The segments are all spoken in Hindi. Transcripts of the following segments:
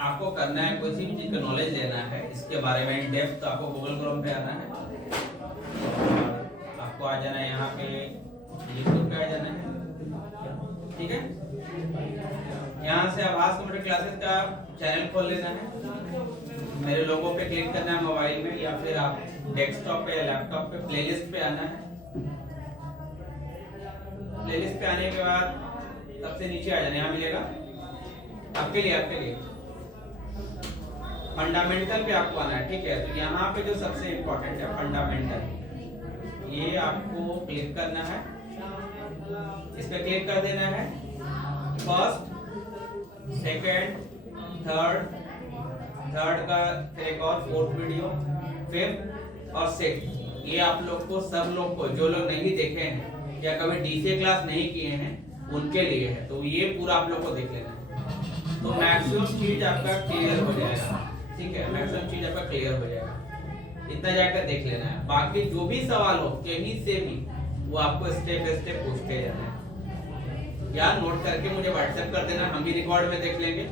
आपको करना है, कोई सी भी चीज का नॉलेज लेना है इसके बारे में इन डेप्थ, तो आपको गूगल क्रोम पे आना है और आपको आ जाना है यहाँ पे यूट्यूब पे आ जाना है, ठीक है। यहाँ से आभास कंप्यूटर क्लासेस का चैनल खोल लेना है, मेरे लोगों पे क्लिक करना है मोबाइल में या फिर आप डेस्कटॉप पे या लैपटॉप पे प्लेलिस्ट पे आना है। प्लेलिस्ट पे आने के बाद सबसे नीचे आ जाना, यहाँ मिलेगा आपके लिए फंडामेंटल पे आपको आना है, ठीक है। तो यहाँ पे जो सबसे इम्पोर्टेंट है फंडामेंटल, ये आपको क्लिक करना है, इस पे क्लिक कर देना है। फर्स्ट, सेकंड, थर्ड का फिर एक और फोर्थ वीडियो, फिफ्थ और सिक्स्थ, ये आप लोग को, सब लोग को, जो लोग नहीं देखे हैं या कभी डीसीए क्लास नहीं किए हैं उनके लिए है, तो ये पूरा आप लोग को देख लेना है। तो मैक्सिमम चीज आपका क्लियर हो जाएगा, ठीक है, मैक्सिमम चीज आपका क्लियर हो जाएगा, इतना जाकर देख लेना है। बाकी जो भी सवाल हो कहीं से भी, वो आपको स्टेप बाय स्टेप पूछते जाना है, या नोट करके मुझे व्हाट्सएप कर देना, हम भी रिकॉर्ड में देख लेंगे,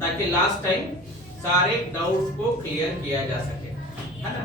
ताकि लास्ट टाइम सारे डाउट्स को क्लियर किया जा सके, है ना।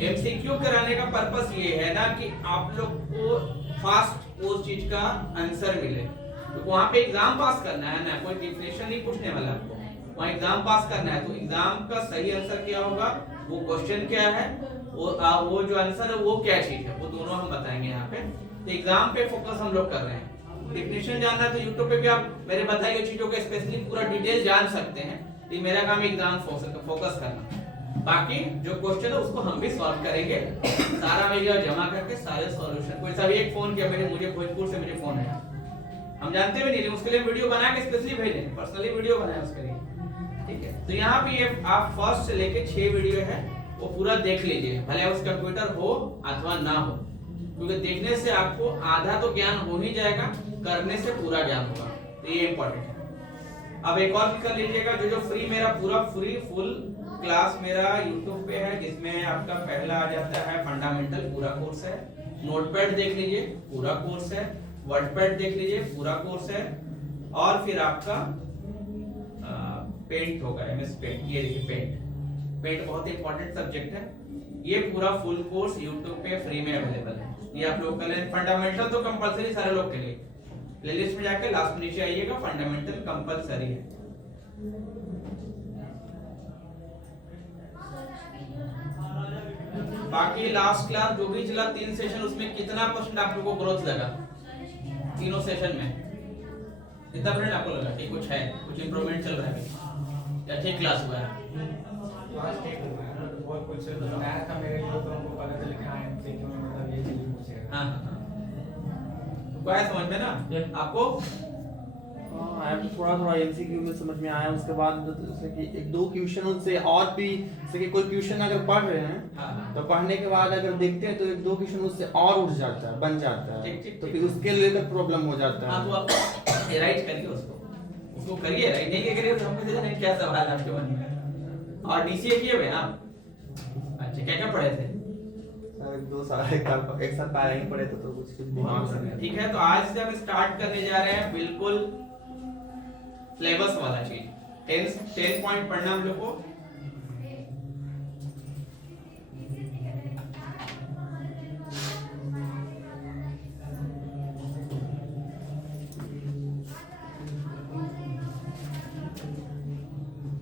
एमसीक्यू कराने का पर्पस ये है ना कि आप लोग को फास्ट उस चीज का आंसर मिले, तो वहां पे एग्जाम पास करना है ना, कोई डिफिनेशन नहीं पूछने वाला आपको, वहां एग्जाम पास करना है। तो एग्जाम का सही आंसर क्या होगा, वो क्वेश्चन क्या है, वो जो आंसर है वो क्या चीज है, वो दोनों हम बताएंगे यहाँ पे। तो एग्जाम पे फोकस हम लोग कर रहे हैं। डिफिनेशन जानना है तो यूट्यूब पे भी आप मेरे बताई हुई चीजों को स्पेशली पूरा डिटेल जान सकते हैं, ये मेरा काम एग्जाम फोकस करना। बाकी जो क्वेश्चन है उसको हम भी सॉल्व करेंगे, सारा वीडियो जमा करके सारे सॉल्यूशन। कोई सभी एक फोन किया मुझे भोजपुर से मुझे फोन है, हम जानते भी नहीं, उसके लिए वीडियो बना के स्पेशली भेजे, पर्सनली वीडियो बनाए उसके लिए, ठीक है। तो यहाँ पे ये आप फर्स्ट से लेके 6 वीडियो है वो पूरा देख लीजिए, भले उस कंप्यूटर हो अथवा ना हो, क्योंकि देखने से आपको आधा तो ज्ञान हो ही जाएगा, करने से पूरा ज्ञान होगा, तो ये इंपॉर्टेंट है। अब एक और भी कर लीजिएगा, जो फ्री मेरा पूरा फ्री फुल क्लास मेरा यूट्यूब पे है, जिसमें आपका पहला आ जाता है फंडामेंटल, पूरा कोर्स है। नोटपैड देख लीजिए, पूरा कोर्स है। वर्डपैड देख लीजिए, पूरा कोर्स है। और फिर आपका पेंट होगा, एमएस पेंट, ये देखिए पेंट बहुत इंपॉर्टेंट सब्जेक्ट है। ये पूरा फुल कोर्स यूट्यूब पे फ्री में अवेलेबल है, ये आप लोग कर लें। फंडामेंटल तो कंपलसरी सारे लोग के लिए, प्लेलिस्ट में जाके लास्ट नीचे आइएगा, फंडामेंटल कंपलसरी है। बाकी लास्ट क्लास जो भी चला 3 सेशन, उसमें कितना परसेंट आप लोगों को ग्रोथ लगा तीनों सेशन में, कितना परसेंट आपको लगा कि कुछ है, कुछ इंप्रूवमेंट चल रहा है या ठीक क्लास हुआ है? क्लास ठीक हुआ है, बहुत कुछ नया था मेरे लिए, तो हमको पता चल गया है कि क्यों मतलब ये चीज पूछेगा। हां तो क्या समझ में ना आपको? आया तो थोड़ा एमसीक्यू में समझ में आया। उसके बाद जैसे कि एक दो क्वेश्चन उनसे और भी, जैसे कि कोई क्वेश्चन अगर पढ़ रहे हैं तो पढ़ने के बाद अगर देखते हैं तो एक दो क्वेश्चन उससे और उठ जाता है, बन जाता है, तो फिर उसके लेकर प्रॉब्लम हो जाता है। हाँ तो आप राइट करिए उसको करिए, राइट नहीं करिए तो हमको समझ नहीं क्या सवाल है आपके मन में। और डीसीए किए हुए आप? अच्छा, क्या क्या पढ़े थे? दो साल एक साल पहले ही पढ़े थे, तो कुछ दिमाग में। ठीक है, तो आज से हम स्टार्ट करने जा रहे हैं बिल्कुल सिलेबस वाला चीज। 10 पॉइंट पढ़ना हम लोग को।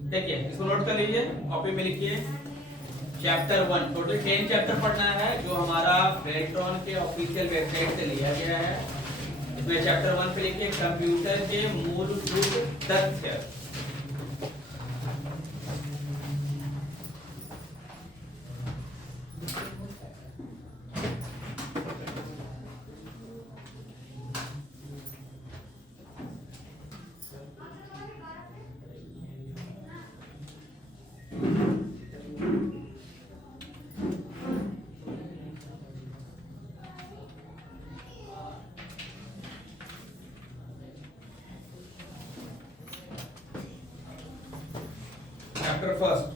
देखिए, इसको नोट कर लीजिए, कॉपी में लिखिए। चैप्टर 1, टोटल 10 चैप्टर पढ़ना है, जो हमारा बेल्ट्रॉन के ऑफिशियल वेबसाइट से लिया गया है। इसमें चैप्टर 1 पे लिखिए कंप्यूटर के मूलभूत तथ्य। चैप्टर फर्स्ट,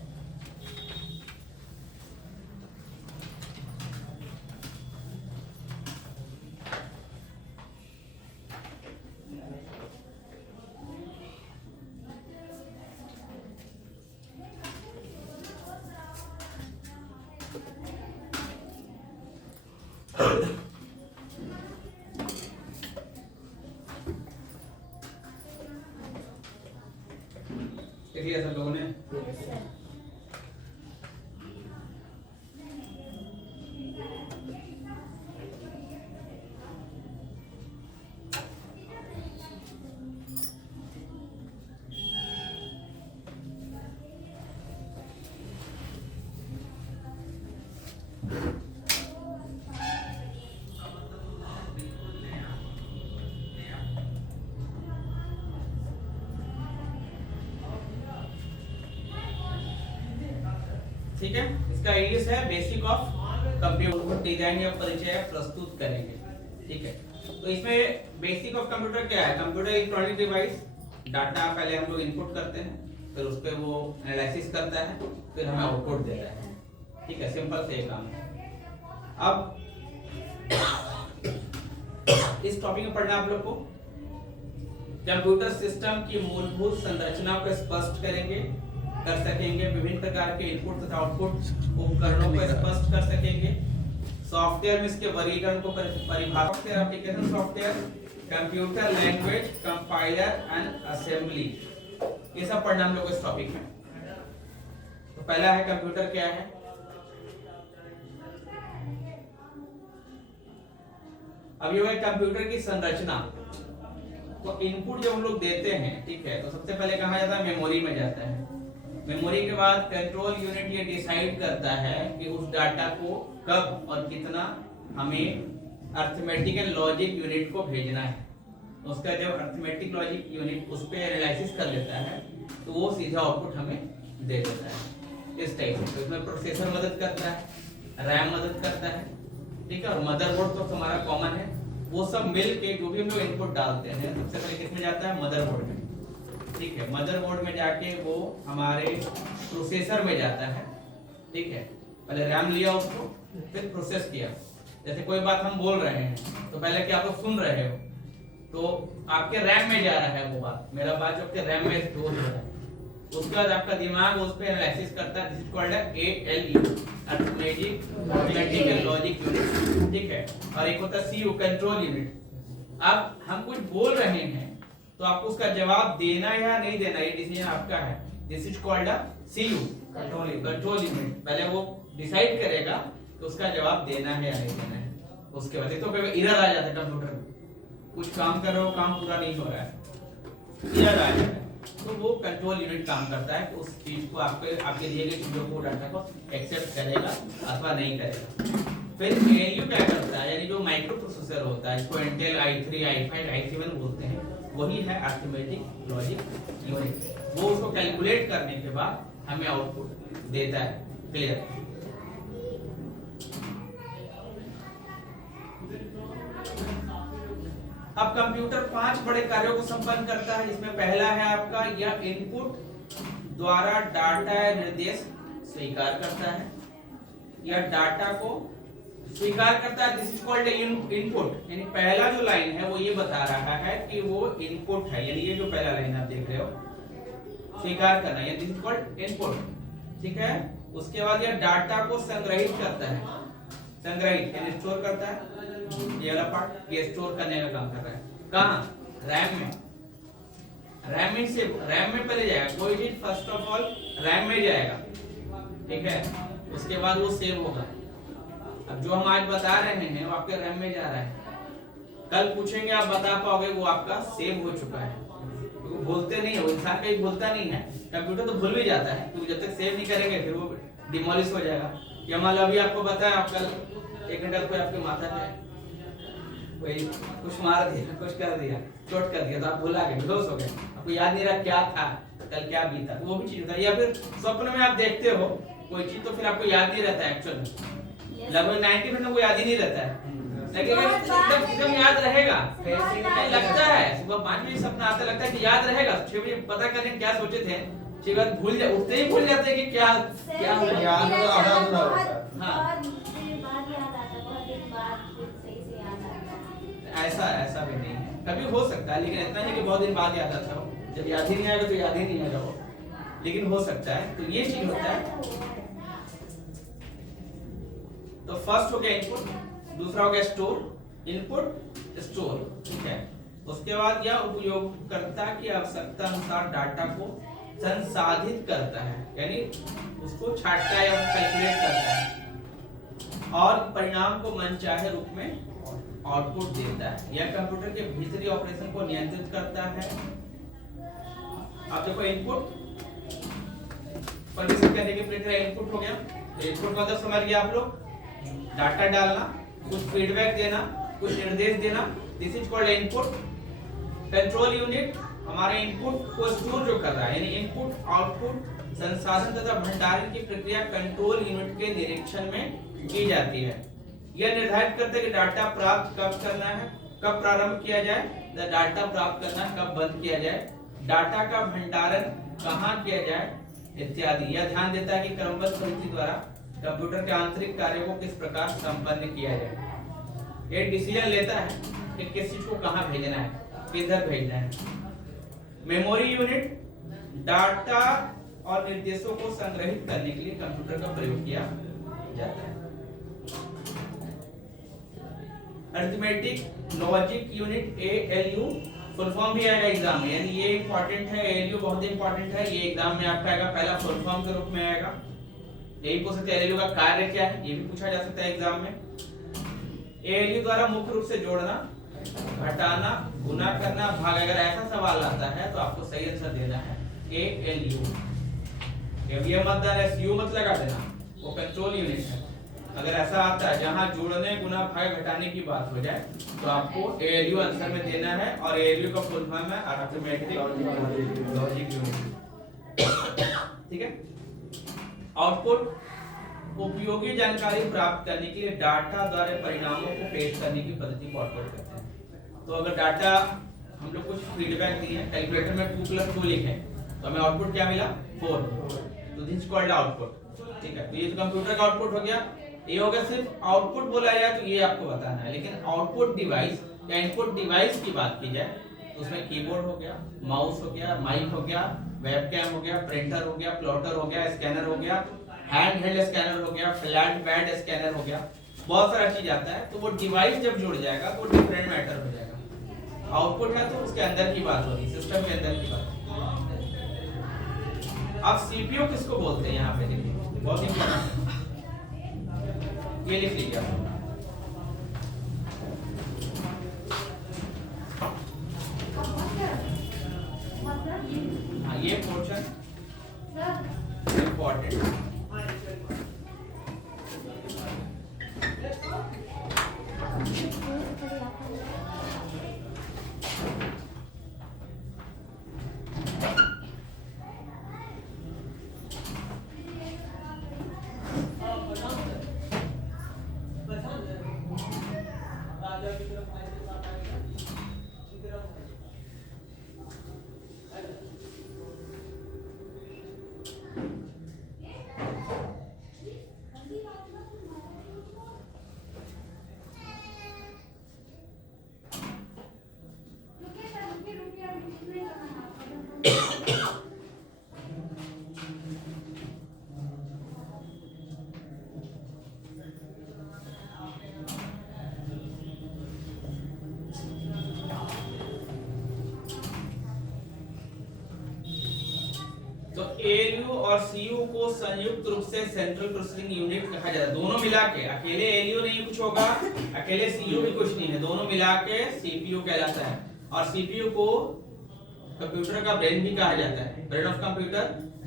देख लिया सब लोगों ने? Yes, sir. ठीक है, इसका इंग्लिश है बेसिक ऑफ कंप्यूटर डिजाइन या परिचय प्रस्तुत करेंगे। ठीक है, तो इसमें बेसिक ऑफ कंप्यूटर क्या है? कंप्यूटर इलेक्ट्रॉनिक डिवाइस, डाटा पहले हम लोग इनपुट करते हैं, फिर उस पर वो एनालिसिस करता है, फिर हमें आउटपुट देता है। ठीक है, सिंपल से ये काम है। अब इस टॉपिक में पढ़ना आप लोग को कंप्यूटर सिस्टम की मूलभूत संरचना को स्पष्ट कर सकेंगे, विभिन्न प्रकार के इनपुट तथा आउटपुट उपकरणों को स्पष्ट कर सकेंगे, सॉफ्टवेयर में इसके वर्गीकरण को परिभाषित, application software, computer language, compiler and assembly, ये सब पढ़ना हम लोग इस टॉपिक में। तो पहला है कंप्यूटर क्या है। अब ये है कंप्यूटर की संरचना। तो इनपुट जब हम लोग देते हैं, ठीक है, तो सबसे पहले कहा जाता है मेमोरी में जाता है। मेमोरी के बाद कंट्रोल यूनिट ये डिसाइड करता है कि उस डाटा को कब और कितना हमें अर्थमेटिक एंड लॉजिक यूनिट को भेजना है। उसका जब अर्थमेटिक लॉजिक यूनिट उस पर एनालिसिस कर लेता है तो वो सीधा आउटपुट हमें दे देता है इस टाइप से। तो इसमें प्रोसेसर मदद करता है, रैम मदद करता है, ठीक है, और मदरबोर्ड तो हमारा कॉमन है। वो सब मिल के जो भी हम लोग इनपुट डालते हैं सबसे पहले किसमें जाता है? मदरबोर्ड में। ठीक है, मदरबोर्ड में जाके वो हमारे प्रोसेसर में जाता है। ठीक है, पहले रैम लिया उसको, फिर प्रोसेस किया। जैसे कोई बात हम बोल रहे हैं तो पहले क्या आप लोग सुन रहे हो, तो आपके रैम में जा रहा है वो बात, मेरा बात जो आपके रैम में स्टोर हो रहा है। उसके बाद आपका दिमाग उस पर एनालिसिस करता है, this is called ALU, arithmetic logic unit. ठीक है, और एक होता है CU, कंट्रोल यूनिट। अब हम कुछ बोल रहे हैं तो आपको उसका जवाब देना या नहीं देना ये डिसीजन आपका है। This is called CU, control unit. पहले वो डिसाइड करेगा कि उसका जवाब देना है या नहीं देना है। उसके बाद तो एरर आ जाता है कंप्यूटर में, कुछ काम कर रहे हो, काम पूरा नहीं हो रहा है, एरर आ जाता है। तो वो कंट्रोल यूनिट काम करता है कि उस चीज को आपके दिए गए चीजों को, डाटा को एक्सेप्ट करेगा अथवा नहीं करेगा। फिर ALU क्या करता है, यानी जो माइक्रो प्रोसेसर होता है, इसको इंटेल i3, i5, i7 बोलते हैं, वही है अर्थमेटिक लॉजिक यूनिट। वो उसको कैलकुलेट करने के बाद हमें आउटपुट देता है। क्लियर? अब कंप्यूटर 5 बड़े कार्यों को संपन्न करता है, जिसमें पहला है आपका यह इनपुट द्वारा डाटा या निर्देश स्वीकार करता है, यह डाटा को स्वीकार करता है। This is called input. यानी पहला जो लाइन है वो ये बता रहा है कि वो इनपुट है, यानी ये जो पहला लाइन आप देख रहे हो, स्वीकार करना, ये दिस इज कॉल्ड इनपुट। ठीक है, उसके बाद यह डाटा को संग्रहित करता है, संग्रहित यानी स्टोर करता है। ये वाला पार्ट ये स्टोर करने का काम कर रहा है। कहां? रैम में। रैम में पहले जाएगा कोई चीज, फर्स्ट ऑफ ऑल रैम में जाएगा। ठीक है, उसके बाद वो सेव होगा। अब जो हम आज बता रहे हैं वो आपके रैम में जा रहा है, कल पूछेंगे आप बता पाओगे, वो आपका सेव हो चुका है। तो भूलते नहीं है, वो इंसान कहीं भूलता नहीं है, कंप्यूटर तो भूल भी जाता है, तो जब तक सेव नहीं करेंगे फिर वो डिमोलिश हो जाएगा। या मान लो अभी आपको बताया, आप कल 1 घंटा कोई आपके माथा पे कोई कुछ मार दिया, कुछ कर दिया, चोट कर दिया, तो आप भुला गए, बेहोश हो गए, आपको याद नहीं रहा क्या था, कल क्या बीता, वो भी चीज होता है। या फिर स्वप्न में आप देखते हो कोई चीज तो फिर आपको याद नहीं रहता है, एक्चुअल में लगभग 90% को याद ही नहीं रहता है, लेकिन एकदम याद रहेगा। लगता है सुबह 5 बजे सपना आता, लगता है कि याद रहेगा, 6 बजे पता करें क्या सोचे थे, ठीक है, भूल जाते, उठते ही भूल जाते हैं कि क्या हुआ। याद तो आधा अधूरा होता है। ऐसा भी नहीं है, कभी हो सकता है, लेकिन इतना है कि बहुत दिन बाद याद आता हो। जब याद ही नहीं आएगा तो याद ही नहीं आएगा वो, लेकिन हो सकता है। तो ये चीज होता है। तो फर्स्ट हो गया इनपुट, दूसरा हो गया स्टोर, इनपुट स्टोर। ठीक है, उसके बाद यह उपयोगकर्ता की आवश्यकता अनुसार डाटा को संसाधित करता है, यानी उसको छांटता है या कैलकुलेट करता है और परिणाम को मनचाहे रूप में आउटपुट देता है। यह कंप्यूटर के भीतरी ऑपरेशन को नियंत्रित करता है। आप देखो इनपुट परमिशन करने के लिए इनपुट हो गया, तो इनपुट मतलब समझ गया आप लोग, डाटा डालना, कुछ फीडबैक देना, कुछ निर्देश देना, this is called input. Control unit हमारे इनपुट को स्टोर जो कर रहा है, यानी इनपुट आउटपुट संसाधन तथा भंडारण की प्रक्रिया कंट्रोल यूनिट के निरीक्षण में की जाती है। यह निर्धारित करता है कि डाटा प्राप्त कब करना है, कब प्रारंभ किया जाए, डाटा प्राप्त करना कब बंद किया जाए, डाटा का भंडारण कहाँ किया जाए इत्यादि। यह ध्यान देता है कि क्रमबद्ध प्रवृत्ति द्वारा कंप्यूटर के आंतरिक कार्यों को किस प्रकार संपन्न किया जाए। ये डिसीजन लेता है कि किस चीज को कहाँ भेजना है, किधर भेजना है। मेमोरी यूनिट डाटा और निर्देशों को संग्रहित करने के लिए कंप्यूटर का प्रयोग किया जाता है। Arithmetic logic unit ALU full form भी आएगा एग्जाम में, यानी ये इंपॉर्टेंट है, ALU बहुत इंपॉर्टेंट है, ये एग्जाम में आपका आएगा, पहला फुल फॉर्म के रूप में आएगा। यही पूछ सकते हैं ALU का कार्य क्या है, ये भी पूछा जा सकता है एग्जाम में। ALU द्वारा मुख्य रूप से जोड़ना, घटाना, गुना करना, भाग, अगर ऐसा सवाल आता है तो आपको सही आंसर देना है ALU। ये मत देना SU मत लगा देना, वो कंट्रोल यूनिट है। अगर ऐसा आता है जहां जोड़ने, गुना, भाग, घटाने की बात हो जाए तो आपको ALU आंसर में देना है, और ALU का फुल फॉर्म है अरिथमेटिक लॉजिक यूनिट। ठीक है। आउटपुट उपयोगी जानकारी प्राप्त करने के लिए डाटा द्वारा परिणामों को पेश करने की पद्धति को आउटपुट कहते हैं। तो अगर डाटा हम लोग कुछ फीडबैक दिए हैं, कैलकुलेटर में 2 + 2 लिखे तो हमें आउटपुट क्या मिला 4, तो दिस इज कॉल्ड आउटपुट। ठीक है, तो ये तो कंप्यूटर का आउटपुट हो गया। ये होगा सिर्फ आउटपुट बोला जाए तो ये आपको बताना है, लेकिन आउटपुट डिवाइस या इनपुट डिवाइस की बात की जाए तो उसमें कीबोर्ड हो गया, माउस हो गया, माइक हो गया, वेबकैम हो गया, प्रिंटर हो गया, प्लॉटर हो गया, स्कैनर हो गया, हैंड हेल्ड स्कैनर हो गया, फ्लैट पैड स्कैनर हो गया, बहुत सारा चीज आता है। तो वो डिवाइस जब जुड़ जाएगा तो डिफरेंट मैटर हो जाएगा। आउटपुट है तो उसके अंदर की बात होगी, सिस्टम के अंदर की बात। अब सीपीयू किसको बोलते हैं यहाँ पे देखिए, बहुत इंपॉर्टेंट है, ये लिख लीजिए आप। हाँ, ये पोर्शन इंपॉर्टेंट। तो ALU और CU को संयुक्त रूप से सेंट्रल प्रोसेसिंग यूनिट कहा जाता है। दोनों मिला के, अकेले ALU नहीं कुछ होगा, अकेले CU भी कुछ नहीं है, दोनों मिला के CPU कहलाता है। और CPU को कंप्यूटर का ब्रेन भी कहा जाता है, brain of computer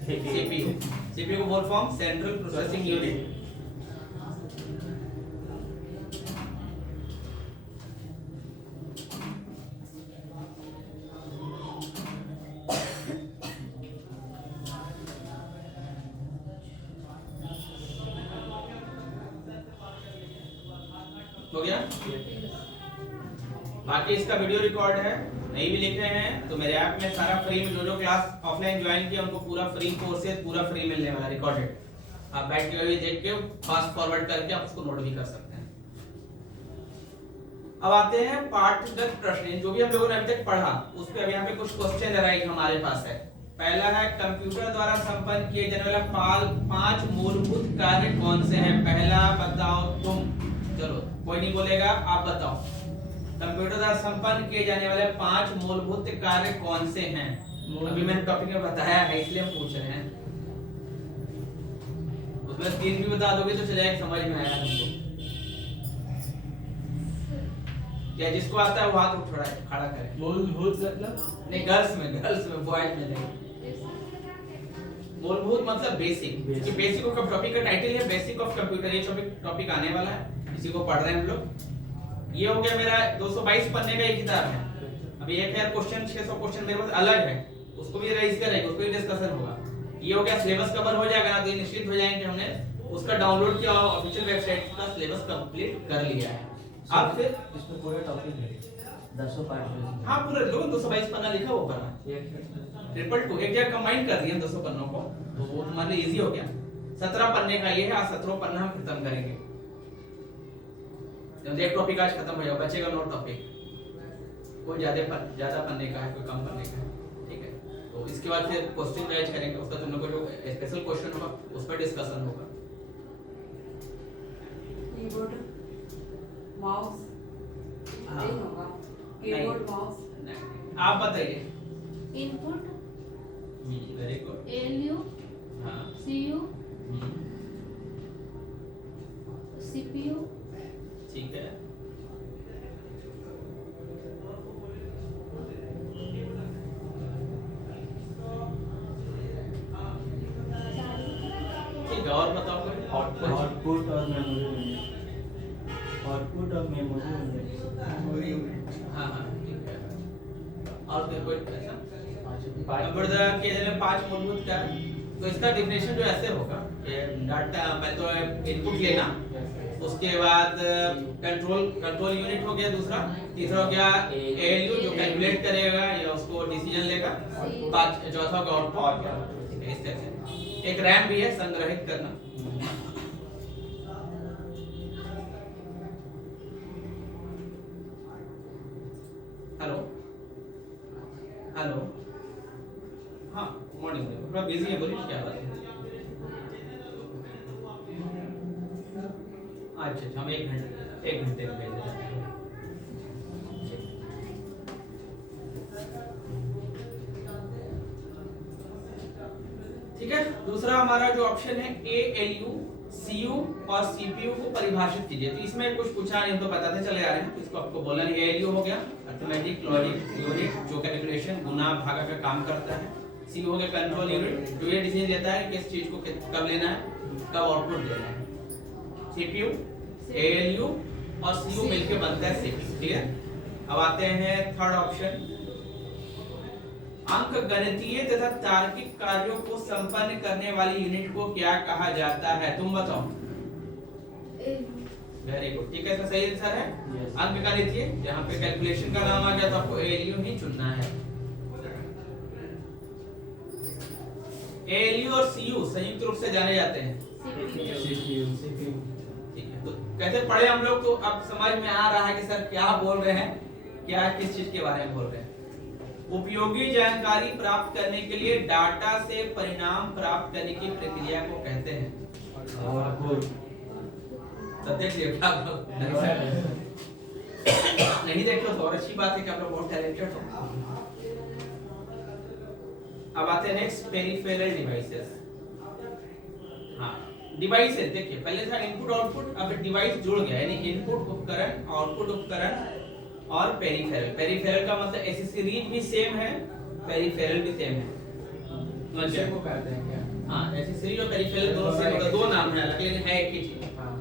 CPU। CPU को full form central processing unit. हो गया। बाकी इसका वीडियो रिकॉर्ड है, नहीं भी लिखे हैं तो मेरे ऐप में सारा फ्री में, जो क्लास ऑफलाइन ज्वाइन किया उनको पूरा फ्री कोर्सेज पूरा फ्री मिलने वाला रिकॉर्डेड। आप बैठ के अभी देख के फास्ट फॉरवर्ड करके आप उसको नोट भी कर सकते हैं। अब आते हैं पाठगत प्रश्न, जो भी हम लोगों ने अभी तक पढ़ा उस पे अब यहाँ पे कुछ क्वेश्चन राइट हमारे पास है। पहला है कंप्यूटर द्वारा संपन्न किए जाने वाला 5 मूलभूत कार्य कौन से हैं? पहला बताओ तुम, चलो कोई नहीं बोलेगा, आप बताओ। कंप्यूटर द्वारा संपन्न किए जाने वाले 5 मूलभूत कार्य कौन से हैं? अभी मैंने टॉपिक में बताया है इसलिए हम पूछ रहे हैं। उसमें स्क्रीन भी बता दोगे तो चलेगा, समझ में आया तुमको। या जिसको आता है वो हाथ उठा खड़ा करे। मूलभूत मतलब नहीं, गर्ल्स में बॉयज में नहीं। मूलभूत मतलब बेसिक। कि बेसिक का टॉपिक का टाइटल है बेसिक ऑफ कंप्यूटर। ये टॉपिक आने वाला है, इसी को पढ़ रहे हैं हम लोग। ये हो गया मेरा 222 पन्ने का एक किताब है। अभी एक है क्वेश्चन 600 क्वेश्चन मेरे पास अलग है, उसको भी राइज करेंगे, उसको भी डिस्कशन होगा। ये हो गया सिलेबस कवर हो जाएगा ना, तो ये निश्चित हो जाएंगे हमने उसका डाउनलोड किया और ऑफिशियल वेबसाइट का सिलेबस कंप्लीट कर लिया है। अब फिर इसमें पूरा टॉपिक है 10 पार्ट। हाँ पूरे लोग 222 पन्ना लिखा वो पढ़ना। ट्रिपल टू एक जगह कंबाइन कर दिया 200 पन्नों को, तो वो तुम्हारे लिए इजी हो गया। 17 पन्ने का ये है, आज 17 पन्ना हम खत्म करेंगे। तो एक टॉपिक आज खत्म हो जाएगा, बचेगा 9 टॉपिक। कोई ज्यादा पन्ने का है, कोई कम पन्ने का है, ठीक है। तो इसके बाद फिर क्वेश्चन राइज करेंगे, उसका तुम लोग को जो स्पेशल क्वेश्चन होगा उस पर डिस्कशन होगा। कीबोर्ड माउस हाँ। नहीं होगा, कीबोर्ड माउस। नहीं, आप बताइए। Input very good. एलयू हाँ। सीयू सीपीयू ठीक है। ठीक है, और बताओ कोई? आउटपुट और मेमोरी। आउटपुट और मेमोरी। हाँ हाँ ठीक है। और कोई ऐसा? पाँच कंप्यूटर के में 5 मूलभूत क्या है? तो इसका डेफिनेशन जो ऐसे होगा कि डाटा पहले तो इनपुट लेना, उसके बाद कंट्रोल यूनिट हो गया, दूसरा तीसरा हो गया एएलयू जो कैलकुलेट करेगा या उसको डिसीजन लेगा, चौथा होगा आउटपुट। ठीक है, इस तरह से एक रैम भी है संग्रहित करना। हेलो हेलो, हाँ मॉर्निंग, थोड़ा बिजी है, बोलिए क्या बात है? अच्छा हम 1 घंटे में भेज देते हैं। ठीक है, दूसरा हमारा जो ऑप्शन है एएलयू सीयू और सीपीयू को परिभाषित कीजिए। तो इसमें कुछ पूछा नहीं, हम तो बताते चले आ रहे हैं, तो इसको आपको बोलना नहीं। एएलयू हो गया अरिथमेटिक लॉजिक यूनिट जो कैलकुलेशन गुना भागा का काम करता है। सीयू हो गया कंट्रोल यूनिट जो ये डिसीजन देता है किस चीज को कब लेना है, कब आउटपुट देना है। सीपीयू एएलयू और सीयू मिलके बनता है सीपीयू। क्लियर। अब आते हैं थर्ड ऑप्शन, अंक गणितीय तथा तार्किक कार्यों को संपन्न करने वाली यूनिट को क्या कहा जाता है? तुम बताओ। वेरी गुड, ठीक है, इसका सही आंसर है अंक गणितीय। यहाँ पे कैलकुलेशन का नाम आ गया तो आपको एएलयू ही चुनना है। एएलयू और सीयू संयुक्त रूप से जाने जाते हैं। सीपीयू। ठीक है, तो कैसे पढ़े हम लोग, तो अब समझ में आ रहा है कि सर क्या बोल रहे हैं, क्या किस चीज के बारे में बोल रहे हैं। उपयोगी जानकारी प्राप्त करने के लिए डाटा से परिणाम प्राप्त करने की प्रक्रिया को कहते हैं। आउटपुट। सब देख लिया क्या आप लोग? नहीं देखे तो और अच्छी बात है कि आप लोग बहुत टैलेंटेड हो। अब आते हैं नेक्स्ट, पेरिफेरल डिवाइसेस। हाँ डिवाइसेस देखिए, पहले था इनपुट आउटपुट, अब डिवाइस जुड़ गया, यानी इनपुट उपकरण, आउटपुट उपकरण और पेरिफेरल। पेरिफेरल का मतलब एक्सेसरीज भी सेम है, पेरिफेरल भी सेम है। नशे को कहते हैं क्या? हाँ एक्सेसरीज और पेरिफेरल दोनों सेम, मतलब दो नाम है लेकिन है एक ही चीज। हाँ।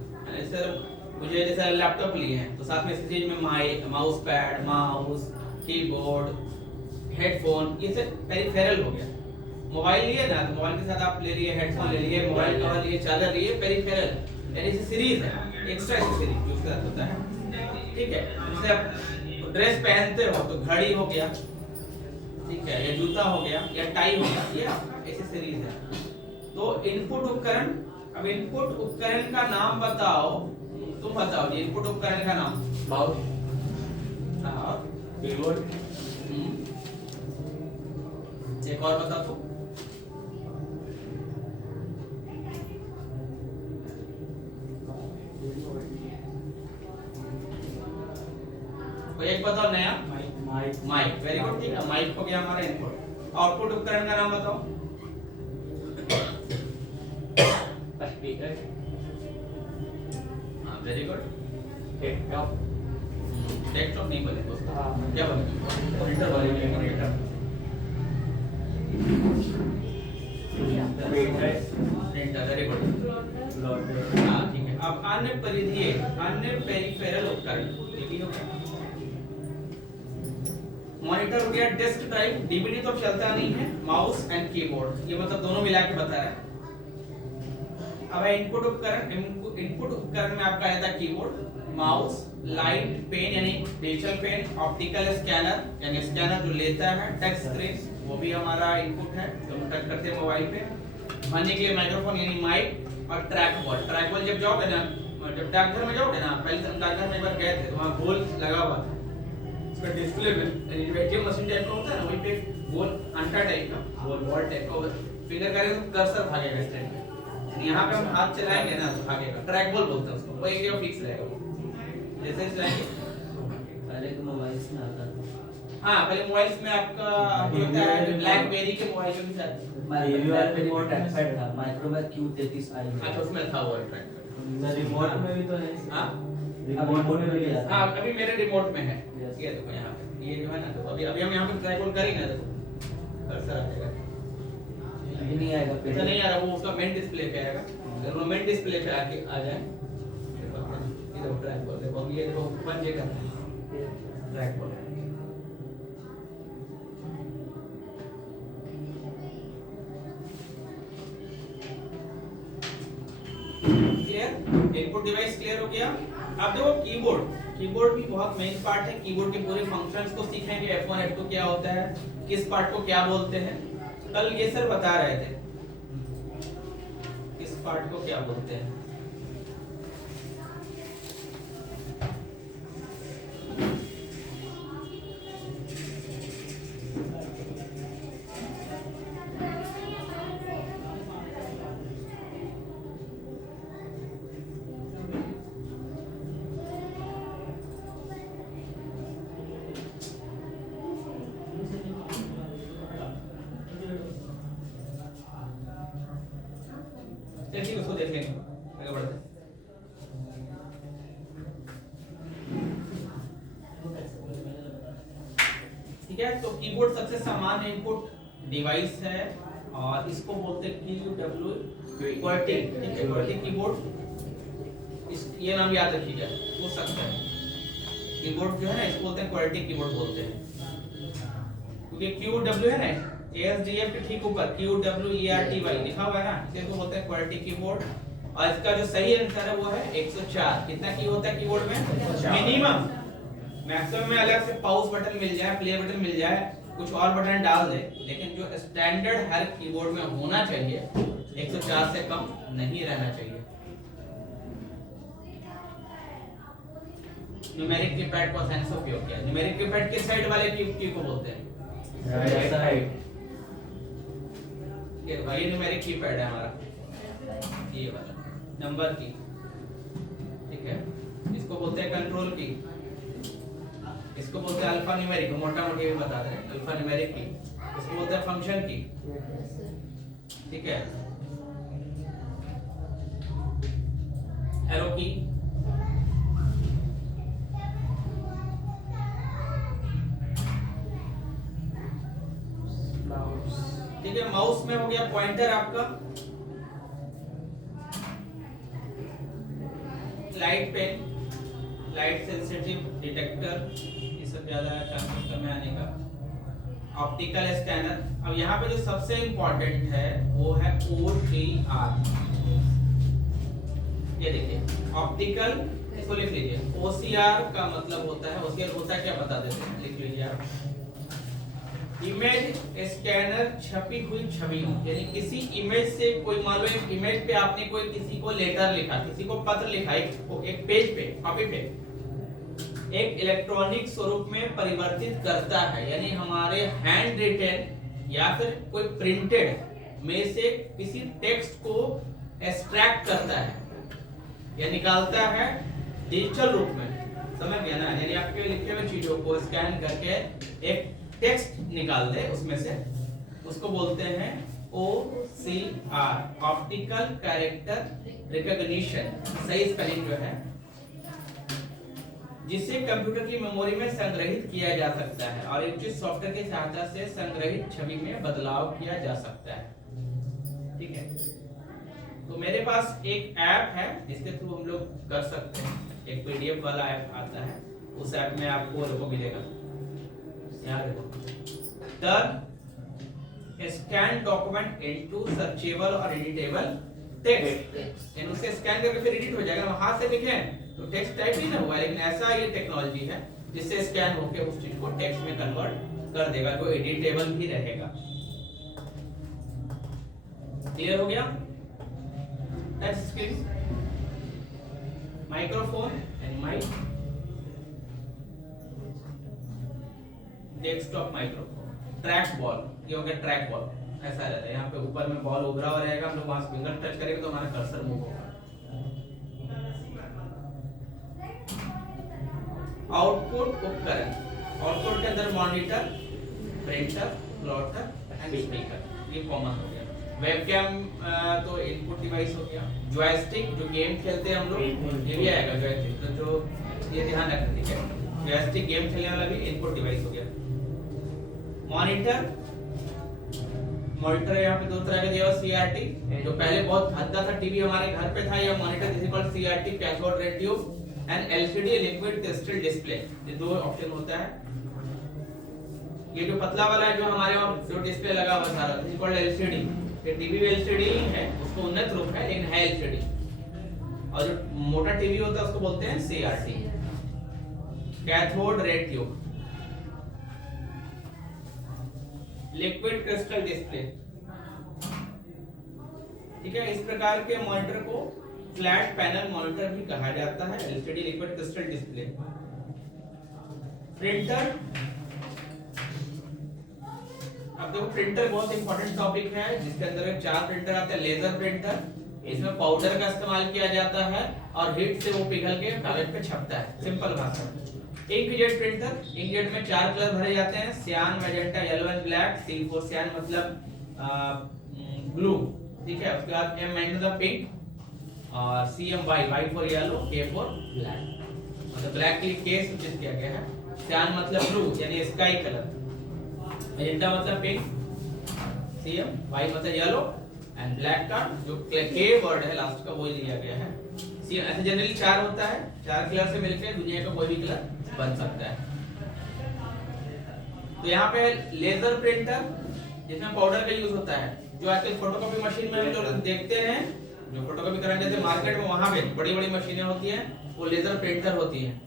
सर मुझे जैसे लैपटॉप लिए हैं तो साथ में एक्सेसरीज में mouse pad, mouse, keyboard, headphone, ये सब पेरिफेरल हो गया। मोबाइल लिए ना, तो मोबाइल के साथ आप ले लिए हेडफोन, ले लिए मोबाइल कवर, लिए चार्जर, लिए पेरिफेरल यानी एक्सेसरीज है, एक्स्ट्रा एक्सेसरीज जो उसके साथ होता है। ठीक है, जैसे आप ड्रेस पहनते हो तो घड़ी हो गया, ठीक है, या जूता हो गया या टाई हो गया, ये आपका एक्सेसरीज है। तो इनपुट उपकरण, अब इनपुट उपकरण का नाम बताओ, तुम बताओ जी इनपुट उपकरण का नाम। माउस, हाँ कीबोर्ड। एक और बताओ तुम। कोई एक बताओ नया। माइक। माइक, वेरी गुड, ठीक है, माइक हो गया हमारा इनपुट। आउटपुट उपकरण का नाम बताओ। स्पीकर, हाँ वेरी गुड। डेस्कटॉप, डेस्कटॉप नहीं बोले दोस्तों, हाँ। क्या बोले? मॉनिटर बोले, मॉनिटर। Printer, very good. हाँ ठीक है। अब अन्य परिधीय, अन्य पेरिफेरल उपकरण, ये भी हो गया। मॉनिटर हो गया, डिस्क ड्राइव, डीवीडी तो चलता नहीं है, माउस एंड कीबोर्ड, ये मतलब दोनों मिला के बता रहा है। अब इनपुट उपकरण, इनपुट उपकरण में आपका रहता है कीबोर्ड, माउस, लाइट, पेन यानी डिजिटल पेन, ऑप्टिकल स्कैनर यानी स्कैनर जो लेता है, टच स्क्रीन वो भी हमारा इनपुट है जो हम टच करते हैं मोबाइल पे, मानने के लिए माइक्रोफोन यानी माइक, और ट्रैक बॉल। ट्रैक बॉल जब जाओगे ना, जब डाकघर में जाओगे ना, पहले हम डाकघर में एक बार गए थे तो वहाँ गोल लगा हुआ था, उसका डिस्प्ले में जो एटीएम मशीन टाइप का होता है ना, वहीं पे गोल अंटा टाइप का, गोल बॉल टाइप का, फिंगर करेंगे तो कर्सर भागेगा इस टाइप का। यहाँ पे हम हाथ चलाएंगे ना तो भागेगा, ट्रैक बॉल बोलते हैं उसको, वो एक जगह फिक्स रहेगा वो। जैसे चलाएंगे, पहले तो मोबाइल में आता था। हाँ पहले मोबाइल्स में आपका आपको लगता है ब्लैकबेरी के मोबाइल में भी था। रिमोट ट्रैकपैड था, माइक्रोमैक्स Q33i। अच्छा उसमें था वो ट्रैक। रिमोट में भी तो है। हाँ रिमोट में भी आता हाँ अभी मेरे रिमोट में है। Yes. ये देखो यहाँ पे, ये जो है ना, तो अभी अभी हम यहाँ पे ट्राई कॉल करेंगे ना, देखो कर्सर आ जाएगा। अभी नहीं आएगा पे। ऐसा नहीं आ रहा, वो उसका मेन डिस्प्ले पे आएगा। अगर वो मेन डिस्प्ले पे आके आ जाए, ये देखो ट्रैक कॉल, देखो अब ये देखो बन जाएगा track call. Clear? Input device clear हो गया। अब देखो कीबोर्ड, कीबोर्ड भी बहुत मेन पार्ट है। कीबोर्ड के पूरे फंक्शंस को सीखेंगे, F1 F2 क्या होता है, किस पार्ट को क्या बोलते हैं। कल ये सर बता रहे थे किस पार्ट को क्या बोलते हैं। चलिए उसको देख लेंगे, आगे बढ़ते हैं। ठीक है, तो कीबोर्ड सबसे सामान्य इनपुट डिवाइस है और इसको बोलते हैं QW QWERTY। ठीक है, QWERTY कीबोर्ड, इस ये नाम याद रखिएगा, हो सकता है कीबोर्ड जो है ना, इसको बोलते हैं QWERTY कीबोर्ड बोलते हैं, क्योंकि QW है ना, ASDF के ठीक ऊपर QWERTY लिखा हुआ है ना, इसे तो बोलते हैं QWERTY कीबोर्ड। और इसका जो सही आंसर है वो है 104। कितना की होता है कीबोर्ड में? मिनिमम। मैक्सिमम में अलग से पाउस बटन मिल जाए, प्ले बटन मिल जाए, कुछ और बटन डाल दे, लेकिन जो स्टैंडर्ड हर कीबोर्ड में होना चाहिए 104 से कम नहीं रहना चाहिए। न्यूमेरिक कीपैड को आसानी से उपयोग किया। न्यूमेरिक कीपैड किस साइड वाले की को बोलते हैं? Right side. ये भाई न्यूमेरिक कीपैड है हमारा, ये वाला नंबर की। ठीक है, इसको बोलते हैं कंट्रोल की, इसको बोलते हैं अल्फा न्यूमेरिक, मोटा मोटी भी बता रहे हैं, अल्फा न्यूमेरिक की। इसको बोलते हैं फंक्शन की। ठीक है, एरो की। ठीक है, माउस में हो गया पॉइंटर आपका, light pen, light sensitive detector, ये सब ज्यादा चांसेस कम है आने का। Optical scanner. अब यहाँ पे जो सबसे इंपॉर्टेंट है वो है OCR। ये देखिए ऑप्टिकल, इसको लिख लीजिए। OCR का मतलब होता है, OCR होता है क्या बता देते हैं, लिख लीजिए आप। इमेज स्कैनर छपी हुई छवियों, यानी किसी इमेज से कोई, मान लो एक इमेज पे आपने कोई किसी को लेटर लिखा, किसी को पत्र लिखा, एक पेज पे, कॉपी पे, एक इलेक्ट्रॉनिक स्वरूप में परिवर्तित करता है, यानी हमारे हैंड रिटन या फिर कोई प्रिंटेड में से किसी टेक्स्ट को एक्सट्रैक्ट करता है या निकालता है डिजिटल रूप में। समझ गया ना, यानी आपके लिखे हुए चीजों को स्कैन करके एक टेक्स्ट निकाल दे उसमें से, उसको बोलते हैं OCR, ऑप्टिकल कैरेक्टर रिकॉग्निशन, सही स्पेलिंग जो है, जिसे कंप्यूटर की मेमोरी में संग्रहित किया जा सकता है और एक चीज सॉफ्टवेयर की सहायता से संग्रहित छवि में बदलाव किया जा सकता है। ठीक है, तो मेरे पास एक ऐप है जिसके थ्रू हम लोग कर सकते हैं। एक PDF वाला ऐप आता है, उस ऐप में आपको लोगो मिलेगा, यहाँ देखो, the scan document into searchable और एडिटेबल टेक्स्ट, यानी उसे स्कैन करके फिर एडिट हो जाएगा। हम हाथ से लिखें तो टेक्स्ट टाइप ही ना हुआ, लेकिन ऐसा ये टेक्नोलॉजी है जिससे स्कैन होकर उस चीज को टेक्स्ट में कन्वर्ट कर देगा, जो एडिटेबल भी रहेगा। क्लियर हो गया? Touch screen, microphone and mike, desktop microphone, track ball, ये हो गया ट्रैक बॉल, ऐसा रहता है। यहाँ पे ऊपर में बॉल उभरा हुआ रहेगा, हम लोग वहां से फिंगर टच करेंगे तो हमारा कर्सर मूव होगा। आउटपुट उपकरण, आउटपुट के अंदर monitor, printer, plotter and speaker, ये कॉमन हो गया। वेबकैम तो इनपुट डिवाइस हो गया। जॉयस्टिक, जो गेम खेलते हैं हम लोग, ये भी आएगा जॉयस्टिक, तो जो ये ध्यान रखना, ठीक है, जॉयस्टिक गेम खेलने वाला भी इनपुट डिवाइस हो गया। मॉनिटर, मॉनिटर यहाँ पे दो तरह के दिया, CRT, जो पहले बहुत भद्दा था, टीवी हमारे घर पे था, या मॉनिटर जिसे called CRT, cathode ray tube, and LCD, liquid crystal display, ये दो ऑप्शन होता है। ये जो पतला वाला है, जो हमारे वहाँ जो डिस्प्ले लगा हुआ सारा, इसे कॉल्ड LCD, ये टीवी भी LCD ही है, उसको उन्नत रूप है लेकिन है LCD। और जो मोटा टीवी होता है उसको बोलते हैं CRT, cathode ray tube, liquid crystal display. ठीक है, इस प्रकार के मॉनिटर को फ्लैट पैनल मॉनिटर भी कहा जाता है, LCD, liquid crystal display. Printer, अब देखो प्रिंटर बहुत इंपॉर्टेंट टॉपिक है, जिसके अंदर 4 प्रिंटर आते हैं। लेजर प्रिंटर, इसमें पाउडर का इस्तेमाल किया जाता है और हीट से वो पिघल के कागज पे छपता है, सिंपल भाषा में। इंकजेट प्रिंटर, इंकजेट में 4 कलर भरे जाते हैं, सियान, magenta, yellow and black. C4 सियान मतलब ब्लू, ठीक है। उसके बाद M मतलब पिंक, और CM Y for yellow, K for black, मतलब ब्लैक के लिए K सूचित किया गया है। सियान मतलब ब्लू यानी स्काई कलर, मैजेंटा मतलब पिंक, CM वाई मतलब येलो, एंड ब्लैक का जो K वर्ड है लास्ट का वो लिया गया है। ऐसे जनरली 4 होता है, 4 कलर से मिलकर दुनिया का कोई भी कलर बन सकता है। तो यहाँ पे लेजर प्रिंटर, जिसमें पाउडर का यूज होता है, जो आजकल फोटोकॉपी मशीन में हम लोग देखते हैं, जो फोटोकॉपी कराने जाते हैं मार्केट में, वहां पे बड़ी बड़ी मशीनें होती हैं, वो लेजर प्रिंटर होती हैं।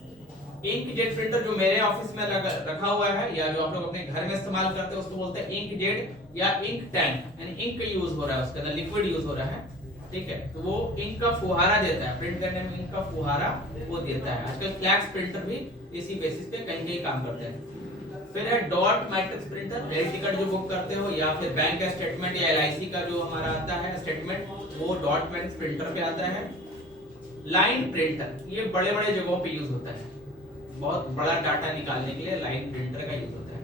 इंकजेट प्रिंटर जो मेरे ऑफिस में रखा हुआ है, या जो आप लोग अपने घर में इस्तेमाल करते हैं, उसको बोलते हैं इंकजेट या इंक टैंक, यानी इंक का यूज हो रहा है, उसके अंदर लिक्विड यूज हो रहा है, ठीक है। तो वो इंक का फुहारा देता है, प्रिंट करने में इंक का फुहारा वो देता है। आजकल फ्लैक्स प्रिंटर भी इसी बेसिस पे कहीं कहीं काम करते हैं। फिर है dot matrix printer, rail ticket जो बुक करते हो, या फिर बैंक का स्टेटमेंट या LIC का जो हमारा आता है स्टेटमेंट, वो डॉट मैट्रिक्स प्रिंटर पे आता है। लाइन प्रिंटर, ये बड़े बड़े जगहों पे यूज होता है, बहुत बड़ा डाटा निकालने के लिए लाइन प्रिंटर का यूज होता है,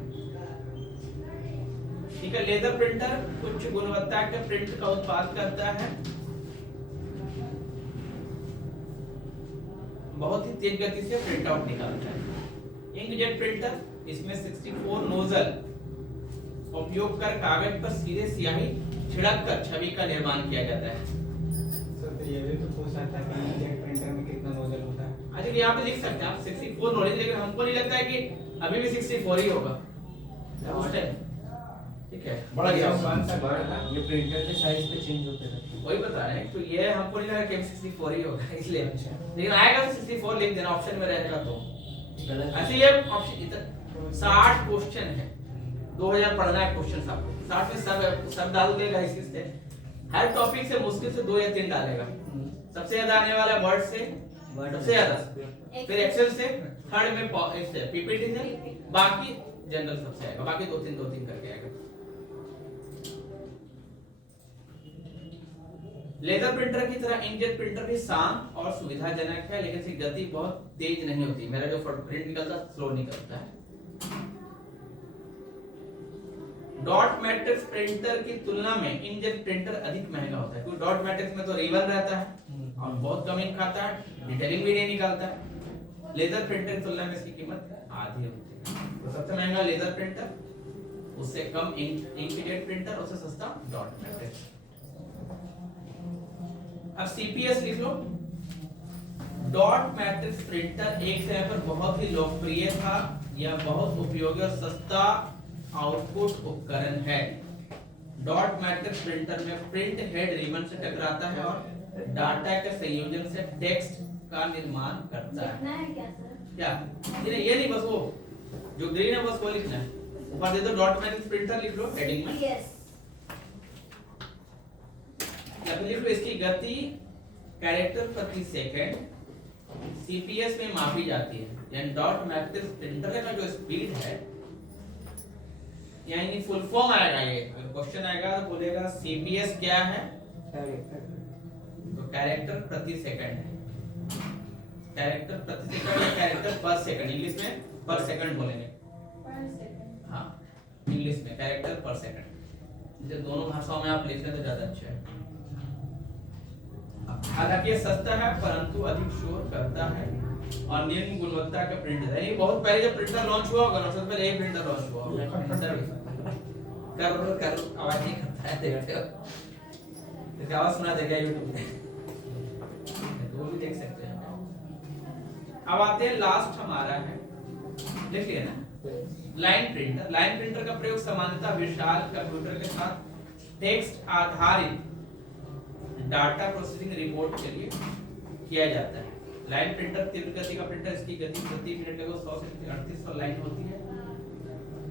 ठीक है। लेजर प्रिंटर उच्च गुणवत्ता के प्रिंट का उत्पादन करता है, बहुत ही तेज गति से प्रिंट आउट निकालता है। इंकजेट प्रिंटर, इसमें 64 नोजल उपयोग कर कागज पर सीधे स्याही छिड़क कर छवि का निर्माण किया जाता है। तो ये भी तो पूछ सकता है कि इंकजेट प्रिंटर में कितना नोजल होता है। अच्छा, यहाँ पे लिख सकते हैं आप 64 नोजल, लेकिन हमको नहीं लगता है कि अभी भी 64 ही होगा उस टाइम, ठीक है। बड़ा गया बन सकता है, ये प्रिंटर के साइज पे चेंज होते रहते हैं। वही बता रहे हैं, तो ये हमको नहीं लगा कि 64 ही होगा, इसलिए। लेकिन आएगा तो 64 लिख देना, ऑप्शन में रहेगा तो ऐसे। ये ऑप्शन 60 क्वेश्चन है, 2000 पढ़ना है क्वेश्चन आपको, 60 में सब डाल देगा इसी से। हर टॉपिक से मुश्किल से 2 या 3 डालेगा। सबसे ज्यादा आने वाला है वर्ड से, सबसे ज्यादा, फिर एक्सेल से, थर्ड में PPT से, बाकी जनरल सबसे आएगा, बाकी 2-3 करके आएगा। लेजर प्रिंटर की तरह इंकजेट प्रिंटर भी शांत और सुविधाजनक है, लेकिन इसकी गति बहुत तेज नहीं होती। मेरा जो प्रिंट निकलता है स्लो निकलता है। डॉट मैट्रिक्स प्रिंटर की तुलना में इंकजेट प्रिंटर अधिक महंगा होता है, क्योंकि डॉट मैट्रिक्स में तो रिबन रहता है और बहुत कम इंक खाता है, डिटेलिंग भी नहीं निकालता है। लेजर प्रिंटर की तुलना में इसकी कीमत आधी होती है। तो सबसे महंगा लेजर प्रिंटर, उससे कम इंकजेट प्रिंटर, उससे सस्ता डॉट मैट्रिक्स। अब सीपीएस लिख लो। डॉट मैट्रिक्स प्रिंटर एक समय पर बहुत ही लोकप्रिय था, यह बहुत उपयोगी और सस्ता आउटपुट उपकरण है। डॉट मैट्रिक्स प्रिंटर में प्रिंट हेड रिबन से टकराता है और डाटा के संयोजन से टेक्स्ट का निर्माण करता है। लिखना है क्या सर? क्या ये नहीं, बस वो जो ग्रीन है बस वो लिखना है। ऊपर दे दो डॉट मैट्रिक्स प्रिंटर, लिख लो हेडिंग में। यस। या फिर लिख लो इसकी गति कैरेक्टर प्रति सेकंड सीपीएस में मापी जाती है। यानी डॉट मैट्रिक्स प्रिंटर का जो स्पीड है, यानी फुल फॉर्म आएगा, ये क्वेश्चन आएगा तो बोलेगा सीपीएस क्या है, तो कैरेक्टर प्रति सेकंड है। कैरेक्टर प्रति सेकंड या कैरेक्टर पर सेकंड, इंग्लिश में पर सेकंड बोलेंगे। हाँ, इंग्लिश में कैरेक्टर पर सेकंड। जैसे दोनों भाषाओं में आप लिख लें तो ज्यादा अच्छा है। हालांकि ये सस्ता है परंतु अधिक शोर करता है और निम्न गुणवत्ता का प्रिंटर है। ये बहुत पहले जब प्रिंटर लॉन्च हुआ होगा ना, सबसे पहले ये प्रिंटर लॉन्च हुआ होगा। कर आवाज नहीं करता है, देखते हो इसका आवाज सुना देगा यूट्यूब पे, वो भी देख सकते हैं। अब आते हैं लास्ट हमारा है, देख लिया ना, लाइन प्रिंटर। लाइन प्रिंटर का प्रयोग सामान्यतः विशाल कंप्यूटर के साथ टेक्स्ट आधारित डाटा प्रोसेसिंग रिपोर्ट के लिए किया जाता है। लाइन प्रिंटर तीव्र गति का प्रिंटर, इसकी गति प्रति मिनट लगभग 100 से 3800 लाइन होती है।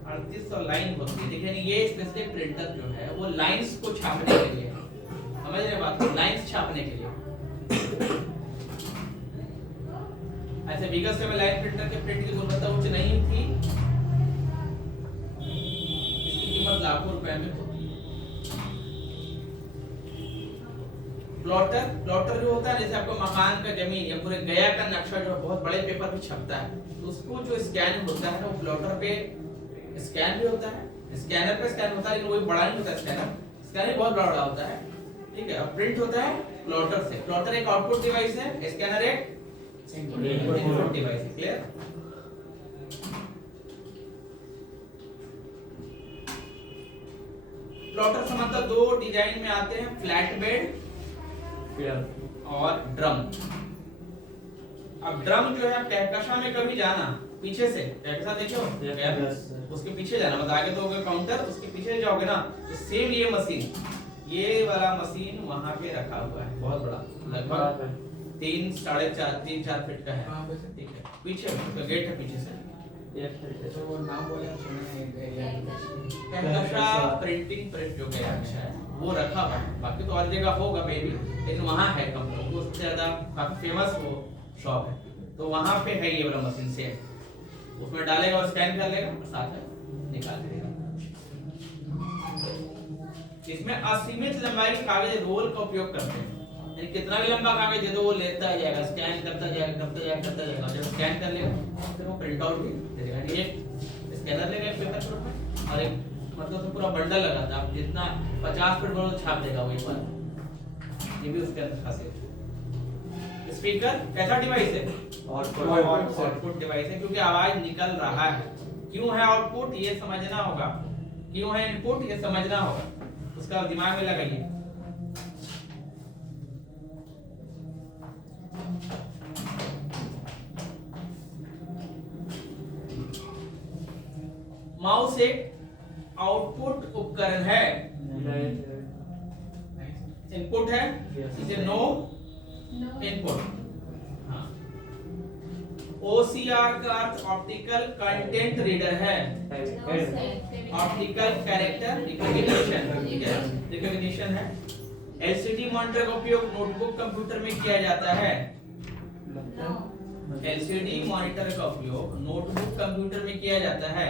3800 लाइन होती है। देखिए ये स्पेसिफिक प्रिंटर जो है वो लाइंस को छापने के लिए, समझ रहे बात, लाइंस छापने के लिए। ऐसे विगत समय लाइन प्रिंटर के प्रिंट की गुणवत्ता उच्च नहीं थी, इसकी कीमत लाखों रुपए में होती है। प्लॉटर जो होता है, जैसे आपको मकान का, जमीन या पूरे गया का नक्शा जो बहुत बड़े पेपर पे छपता है, तो उसको जो स्कैन होता है वो प्लॉटर पे स्कैन भी होता है, स्कैनर पे स्कैन होता है, लेकिन वो बड़ा नहीं होता स्कैनर बहुत बड़ा होता है, ठीक है। और प्रिंट होता है प्लॉटर से। प्लॉटर एक आउटपुट डिवाइस है, स्कैनर एक इनपुट डिवाइस है। क्लियर? प्लॉटर सामान्यतः दो डिजाइन में आते हैं, फ्लैट बेड और ड्रम। अब ड्रम जो है, कहकशा में कभी जाना पीछे से, कहकशा देखो उसके पीछे जाना, मतलब आगे तो होगा काउंटर, उसके पीछे जाओगे ना, तो सेम ये मशीन, ये वाला मशीन वहां पे रखा हुआ है, बहुत बड़ा, लगभग 3-4.5 फीट का है, ठीक है। पीछे तो गेट है पीछे से, तो वो नाम बोले सुने कहकशा प्रिंटिंग प्रेस जो गया है वो रखा हुआ है। बाकी तो और जगह होगा मे बी, लेकिन वहाँ है कंपनी, वो सबसे ज्यादा काफी फेमस वो शॉप है, तो वहाँ पे है ये वाला मशीन सेम। उसमें डालेगा और स्कैन कर लेगा और साथ में निकाल देगा। इसमें असीमित लंबाई के कागज रोल का उपयोग करते हैं, यानी कितना भी लंबा कागज दे दो वो लेता जाएगा, स्कैन करता जाएगा। जब स्कैन कर लेगा फिर वो प्रिंट आउट भी दे देगा। ये स्कैनर लेगा एक पेपर पर और एक मतलब तो पूरा बंडल लगाता है, आप जितना 50 फीट बड़ा छाप देगा वो एक बार। ये भी उसके अंदर खासियत है। स्पीकर कैसा डिवाइस है? आउटपुट डिवाइस है, क्योंकि आवाज निकल रहा है। क्यों है आउटपुट ये समझना होगा, क्यों है इनपुट ये समझना होगा, उसका दिमाग में लगाइए। माउस एक आउटपुट उपकरण है, इनपुट है, इसे नो इनपुट। हाँ, OCR का अर्थ ऑप्टिकल कंटेंट रीडर है, ऑप्टिकल कैरेक्टर रिकॉग्निशन है। LCD मॉनिटर का उपयोग नोटबुक कंप्यूटर में किया जाता है। LCD मॉनिटर का उपयोग नोटबुक कंप्यूटर में किया जाता है।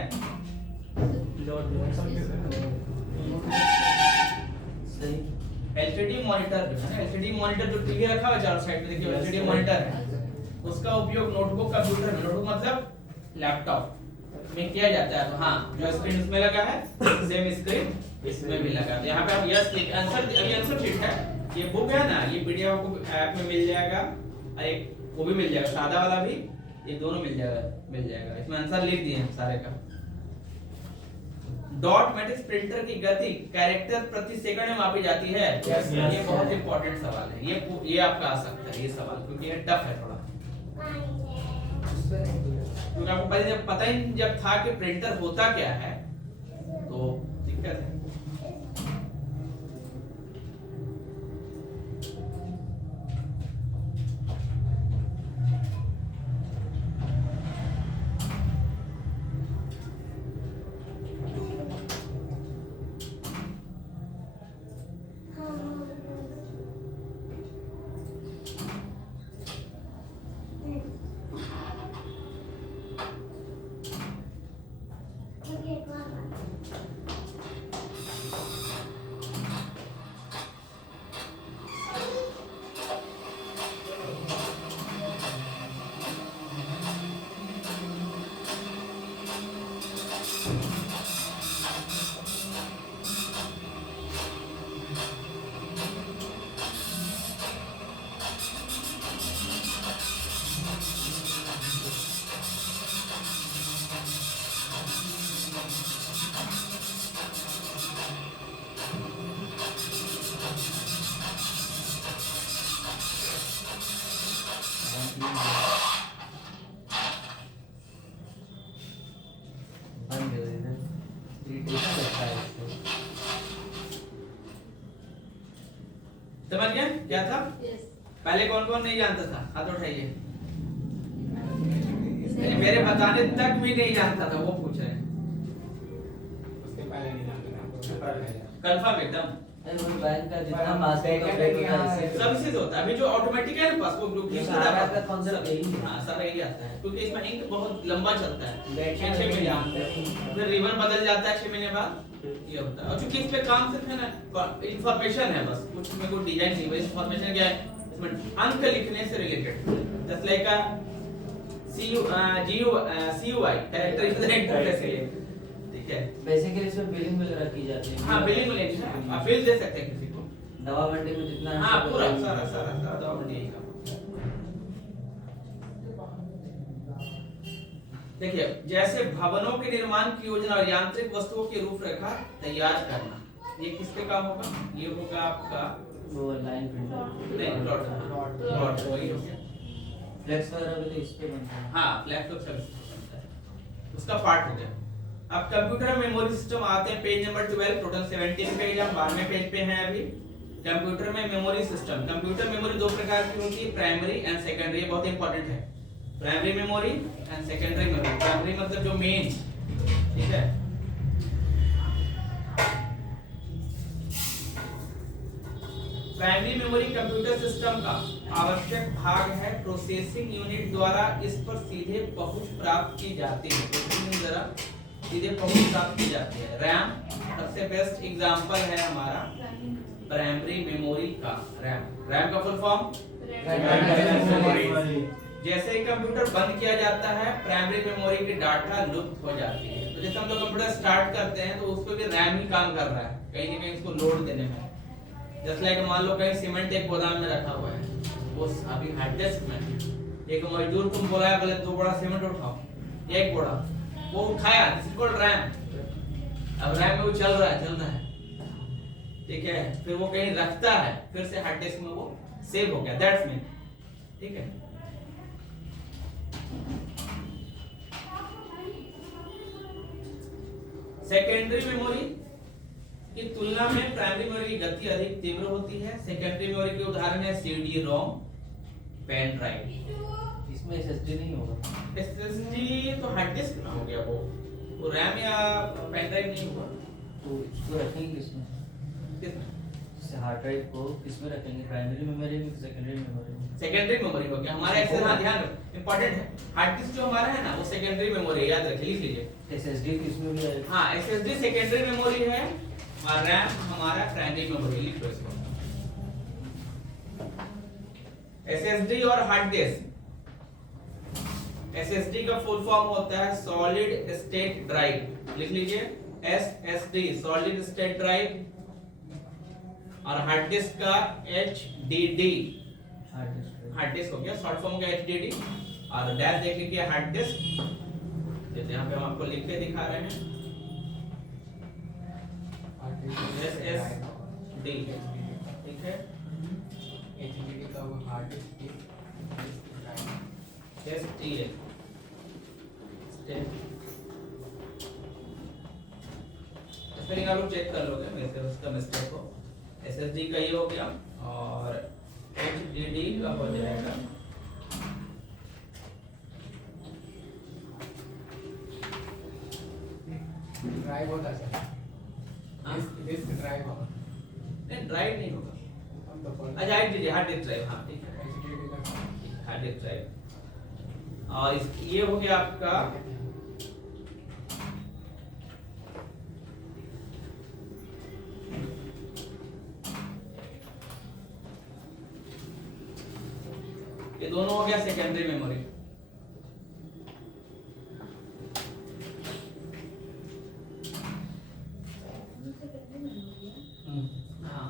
LCD मॉनिटर जो है ना, LCD मॉनिटर जो टीवी रखा हुआ है चारों साइड में, देखिए LCD मॉनिटर है, उसका उपयोग नोटबुक कंप्यूटर में, नोटबुक मतलब लैपटॉप में किया जाता है। तो हाँ, जो स्क्रीन उसमें लगा है सेम स्क्रीन इसमें भी लगा। तो यहाँ पे आप यस लिख आंसर, अभी आंसर शीट है, ये बुक है ना, ये पीडीएफ आपको ऐप में मिल जाएगा और एक वो भी मिल जाएगा, सादा वाला भी, ये दोनों मिल जाएगा। इसमें आंसर लिख दिए हैं सारे का। डॉट मैट्रिक्स प्रिंटर की गति कैरेक्टर प्रति सेकंड में मापी जाती है। ये बहुत इंपॉर्टेंट सवाल है, ये आपका आ सकता है ये सवाल, क्योंकि ये टफ है थोड़ा, क्योंकि आपको पहले जब पता ही जब था कि प्रिंटर होता क्या है तो दिक्कत है। समझ गए क्या था? पहले कौन कौन नहीं जानता था? हाथ उठाइए। मेरे बताने तक भी नहीं जानता था, वो पूछ रहे हैं। उसके पहले नहीं जानता था। कंफर्म एकदम बैंक का जितना पासबुक अपडेट होता है इससे सब इसी से होता है। अभी जो ऑटोमेटिक है ना पासबुक जो ये सारा का concept यही है। हां सब यही आता है, क्योंकि इसमें इंक बहुत लंबा चलता है, देखिए 6 महीने जानते हैं। फिर रिबन बदल जाता है 6 महीने बाद, ये होता है। और चूंकि इस पे काम सिर्फ है ना इंफॉर्मेशन है बस, कुछ में कोई डिजाइन नहीं, बस इंफॉर्मेशन क्या है इसमें अंक लिखने से रिलेटेड, जस्ट लाइक अ CUI कैरेक्टर इंटरफेस है, ठीक है। बेसिकली इसमें बिलिंग वगैरह की जाती है। हां बिलिंग मिलेगी, आप बिल दे सकते हैं किसी को। दवा मंडी में जितना हाँ पूरा सारा दवा मंडी यही काम। देखिए जैसे भवनों के निर्माण की योजना और यांत्रिक वस्तुओं की रूपरेखा तैयार करना, ये किसके काम होगा? ये होगा आपका वो लाइन प्रिंटर नहीं डॉट वही हो गया। फ्लेक्स वगैरह भी तो इस पे बनता है। हाँ फ्लैश सब बनता है, उसका पार्ट हो गया। अब कंप्यूटर मेमोरी सिस्टम आते हैं, पेज नंबर 12, टोटल 17 पेज, हम 12वें पेज पे हैं अभी। कंप्यूटर में मेमोरी सिस्टम, कंप्यूटर मेमोरी दो प्रकार की होती है, प्राइमरी एंड सेकेंडरी, बहुत इंपॉर्टेंट है। Primary memory and secondary memory. Primary मतलब जो मेन, ठीक है। प्राइमरी मेमोरी कंप्यूटर सिस्टम का आवश्यक भाग है, प्रोसेसिंग यूनिट द्वारा इस पर सीधे पहुंच प्राप्त की जाती है। प्रोसेसिंग द्वारा सीधे पहुंच प्राप्त की जाती है। रैम सबसे बेस्ट एग्जांपल है हमारा प्राइमरी मेमोरी का रैम का फुल फॉर्म जैसे ही कंप्यूटर बंद किया जाता है प्राइमरी मेमोरी की डाटा लुप्त हो जाती है। तो जैसे हम लोग कंप्यूटर स्टार्ट करते हैं तो उस पे भी रैम ही काम कर रहा है, कहीं ना कहीं इसको लोड देने में। जैसे लाइक मान लो कहीं सीमेंट एक गोदाम में रखा हुआ है, वो अभी हार्ड डिस्क में एक मजदूर तुम बोला बोले 2 बोरा सीमेंट उठाओ, 1 बोरा वो उठाया, दिस इज कॉल्ड रैम। अब रैम में वो चल रहा है, ठीक है। फिर वो कहीं रखता है, फिर से हार्ड डिस्क में वो सेव हो गया, दैट्स मीन, ठीक है। सेकेंडरी मेमोरी की तुलना में प्राइमरी मेमोरी की गति अधिक तीव्र होती है। सेकेंडरी मेमोरी के उदाहरण है CD रोम, पेन ड्राइव। इसमें SSD नहीं होगा। SSD तो हार्ड डिस्क ना हो गया, वो रैम या पेन ड्राइव नहीं होगा। तो इसको रखेंगे किसमें? हार्ड ड्राइव को किसमें रखेंगे? प्राइमरी मेमोरी में, सेकेंडरी मेमोरी में? सेकेंडरी मेमोरी हो गया हमारा। एक्सेस हाँ ध्यान रखो, इंपॉर्टेंट है। हार्ड डिस्क जो हमारा है ना वो सेकेंडरी मेमोरी, याद रखिए, लिख लीजिए। SSD किसमें भी आएगा? हाँ SSD सेकेंडरी मेमोरी है और रैम हमारा प्राइमरी मेमोरी, लिख लो इसको। SSD और हार्ड डिस्क SSD का फुल फॉर्म होता है सॉलिड स्टेट ड्राइव, लिख लीजिए SSD सॉलिड स्टेट ड्राइव। और हार्ड डिस्क का HDD, हार्ड डिस्क हो गया शॉर्ट फॉर्म का HDD। और डैश देख लीजिए हार्ड डिस्क, जैसे यहाँ पे हम आपको लिख के दिखा रहे हैं SSD, ठीक है। HDD का वो हार्ड डिस्क STL स्पेलिंग आप लोग चेक कर लोगे वैसे उसका मिस्टेक हो। SSD का ये हो गया और HDD का हो जाएगा ड्राइव होता सर, डिस्क ड्राइव होगा। नहीं, ड्राइव नहीं होगा। हम तो पढ़ अच्छा हार्ड डिस्क ड्राइव, हाँ ठीक है, HDD का हार्ड डिस्क ड्राइव। और ये हो गया आपका ये दोनों हो गया सेकेंडरी मेमोरी। हाँ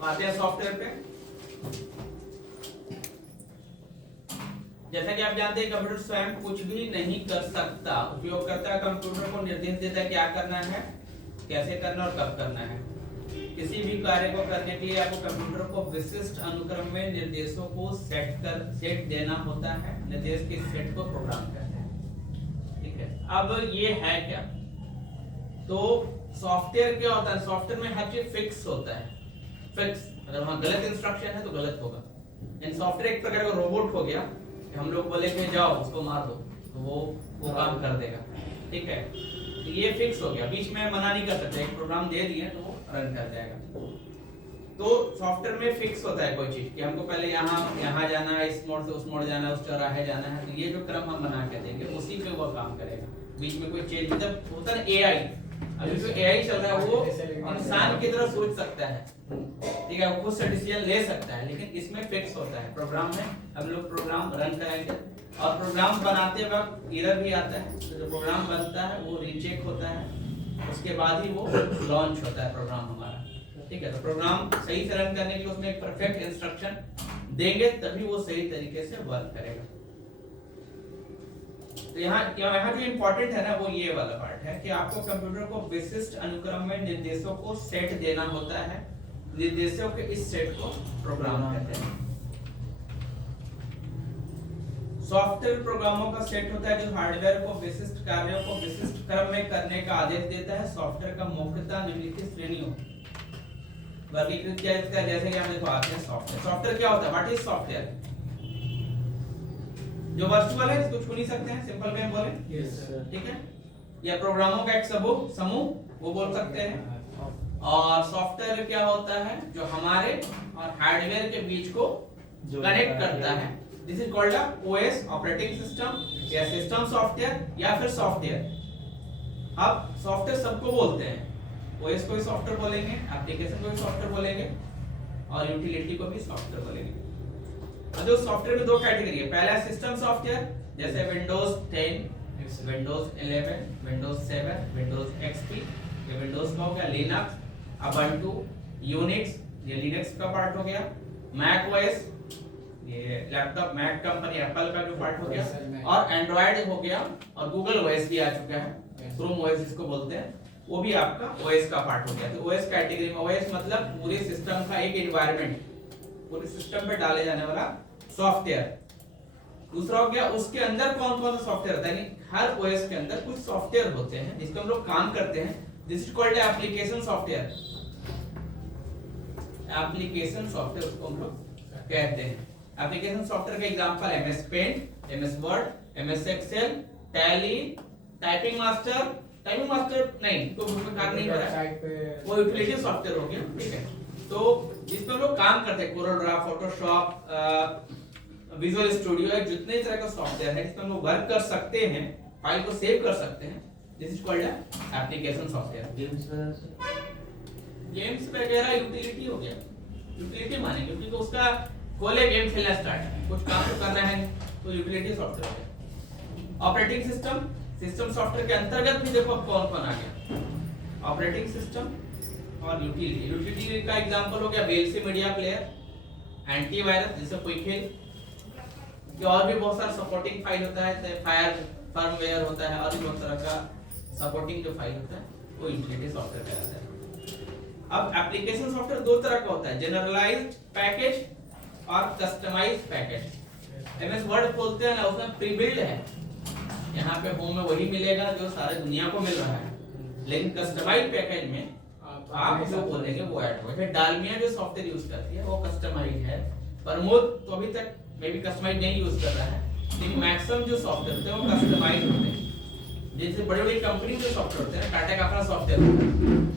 आते हैं सॉफ्टवेयर पे। जैसा कि आप जानते हैं कंप्यूटर स्वयं कुछ भी नहीं कर सकता, उपयोगकर्ता कंप्यूटर को निर्देश देता है क्या करना है, कैसे करना और कब करना है। किसी भी कार्य को करने के लिए आपको कंप्यूटर को विशिष्ट अनुक्रम में निर्देशों को सेट देना होता है। निर्देश के सेट को प्रोग्राम कहते हैं, ठीक है। अब ये है क्या, तो सॉफ्टवेयर क्या होता है, सॉफ्टवेयर में हर चीज फिक्स होता है। फिक्स, अगर वहां गलत इंस्ट्रक्शन है तो गलत होगा। इन सॉफ्टवेयर एक प्रकार का रोबोट हो गया, हम लोग बोले कि जाओ उसको मार दो तो वो काम कर देगा, ठीक है। तो ये फिक्स हो गया, बीच में मना नहीं कर सकते, एक प्रोग्राम दे दिए तो वो रन कर जाएगा। तो सॉफ्टवेयर में फिक्स होता है कोई चीज कि हमको पहले यहाँ जाना है, इस मोड से उस मोड जाना है, उस चौराहे जाना है, तो ये जो क्रम हम बना के देंगे उसी पे वो काम करेगा। बीच में कोई चेंज, मतलब होता है एआई, अभी जो एआई चल रहा है वो इंसान की तरह सोच सकता है, ठीक है, वो खुद से डिसीजन ले सकता है, लेकिन इसमें फिक्स होता है। प्रोग्राम में हम लोग प्रोग्राम रन करेंगे और प्रोग्राम बनाते वक्त एरर भी आता है, तो जो प्रोग्राम बनता है वो रीचेक होता है, उसके बाद ही वो लॉन्च होता है प्रोग्राम हमारा, ठीक है। तो प्रोग्राम सही से रन करने के लिए उसमें एक परफेक्ट इंस्ट्रक्शन देंगे तभी वो सही तरीके से वर्क करेगा। तो यहाँ जो इम्पोर्टेंट है ना वो ये वाला पार्ट है कि आपको कंप्यूटर को विशिष्ट अनुक्रम में निर्देशों को सेट देना होता है। निर्देशों के इस सेट को प्रोग्राम कहते हैं। सॉफ्टवेयर प्रोग्रामों का सेट होता है जो हार्डवेयर को विशिष्ट कार्यों को विशिष्ट क्रम में करने का आदेश देता है। सॉफ्टवेयर का मुख्यतः निम्नलिखित श्रेणियों वर्गीकृत किया जाता है, जैसे कि हम देखो आते हैं सॉफ्टवेयर। सॉफ्टवेयर क्या होता है, व्हाट इज सॉफ्टवेयर? जो वर्चुअल है, इसको छू नहीं सकते हैं, सिंपल वे में बोले, यस सर, ठीक है, या प्रोग्रामों का एक समूह वो बोल सकते हैं। और सॉफ्टवेयर क्या होता है, जो हमारे और हार्डवेयर के बीच को कनेक्ट करता है। This is called OS, operating system, या सिस्टम सॉफ्टवेयर, या फिर सॉफ्टवेयर। अब सॉफ्टवेयर सबको बोलते हैं, ओएस को भी सॉफ्टवेयर बोलेंगे, एप्लीकेशन को भी सॉफ्टवेयर बोलेंगे, और यूटिलिटी को भी सॉफ्टवेयर बोलेंगे। जो सॉफ्टवेयर में दो कैटेगरी है, पहला सिस्टम सॉफ्टवेयर जैसे Windows 10, Windows 11, Windows 7, Windows XP, ये विंडोज का हो गया, लिनक्स, ubuntu, यूनिक्स, ये लिनक्स का पार्ट हो गया, मैक ओएस, ये लैपटॉप मैक कंपनी एप्पल का जो पार्ट हो गया, और एंड्रॉयड हो गया, और गूगल ओएस भी आ चुका है, क्रोम ओएस जिसको बोलते हैं, वो भी आपका ओएस का पार्ट हो गया। तो ओएस कैटेगरी में, ओएस मतलब पूरे सिस्टम का एक एनवायरनमेंट, पूरे सिस्टम पे डाले जाने वाला सॉफ्टवेयर। दूसरा हो गया उसके अंदर कौन कौन सा सॉफ्टवेयर होता है, यानी हर ओएस के अंदर कुछ सॉफ्टवेयर होते हैं जिस पे हम लोग काम करते हैं। This is called application software. Application software उसको हम लोग कहते हैं। एप्लीकेशन सॉफ्टवेयर का example MS Paint, MS Word, MS Excel, Tally, Typing Master नहीं तो उसमें काम नहीं हो रहा है, साइट पे वो यूटिलिटी सॉफ्टवेयर हो गया, ठीक है। तो जिसमें हम लोग काम करते हैं Corel Draw, Photoshop, visual studio है, जितने तरह का सॉफ्टवेयर है जिसमें हम लोग वर्क कर सकते हैं, फाइल को सेव कर सकते हैं, this is called application software. Games वगैरह यूटिलिटी हो गया, यूटिलिटी मानेंगे क्योंकि उसका खोले गेम खेलना स्टार्ट, कुछ काम तो करना है तो यूटिलिटी सॉफ्टवेयर हो गया। ऑपरेटिंग सिस्टम, सिस्टम सॉफ्टवेयर के अंतर्गत भी देखो कौन कौन आ गया, ऑपरेटिंग सिस्टम और यूटिलिटी। यूटिलिटी का एग्जांपल हो गया VLC मीडिया प्लेयर, एंटीवायरस जैसे क्विक हिल, और भी बहुत सारा सपोर्टिंग फाइल होता है, जैसे फायर फर्मवेयर होता है और भी बहुत तरह का सपोर्टिंग जो फाइल होता है वो यूटिलिटी सॉफ्टवेयर कहलाता है। अब एप्लीकेशन सॉफ्टवेयर दो तरह का होता है, जनरलाइज्ड पैकेज और कस्टमाइज्ड पैकेज। एमएस वर्ड खोलते हैं ना, उसमें प्री बिल्ड है, यहाँ पे होम में वही मिलेगा जो सारे दुनिया को मिल रहा है, लेकिन कस्टमाइज्ड पैकेज में आप जो बोलेंगे वो ऐड होगा। डालमिया जो सॉफ्टवेयर यूज करती है वो कस्टमाइज्ड है, प्रमोद तो अभी तक मे बी कस्टमाइज्ड नहीं यूज कर रहा है, लेकिन मैक्सिमम जो सॉफ्टवेयर होते हैं वो कस्टमाइज्ड होते हैं। जैसे बड़ी-बड़ी कंपनी जो सॉफ्टवेयर होते हैं, टाटा का अपना सॉफ्टवेयर होता है,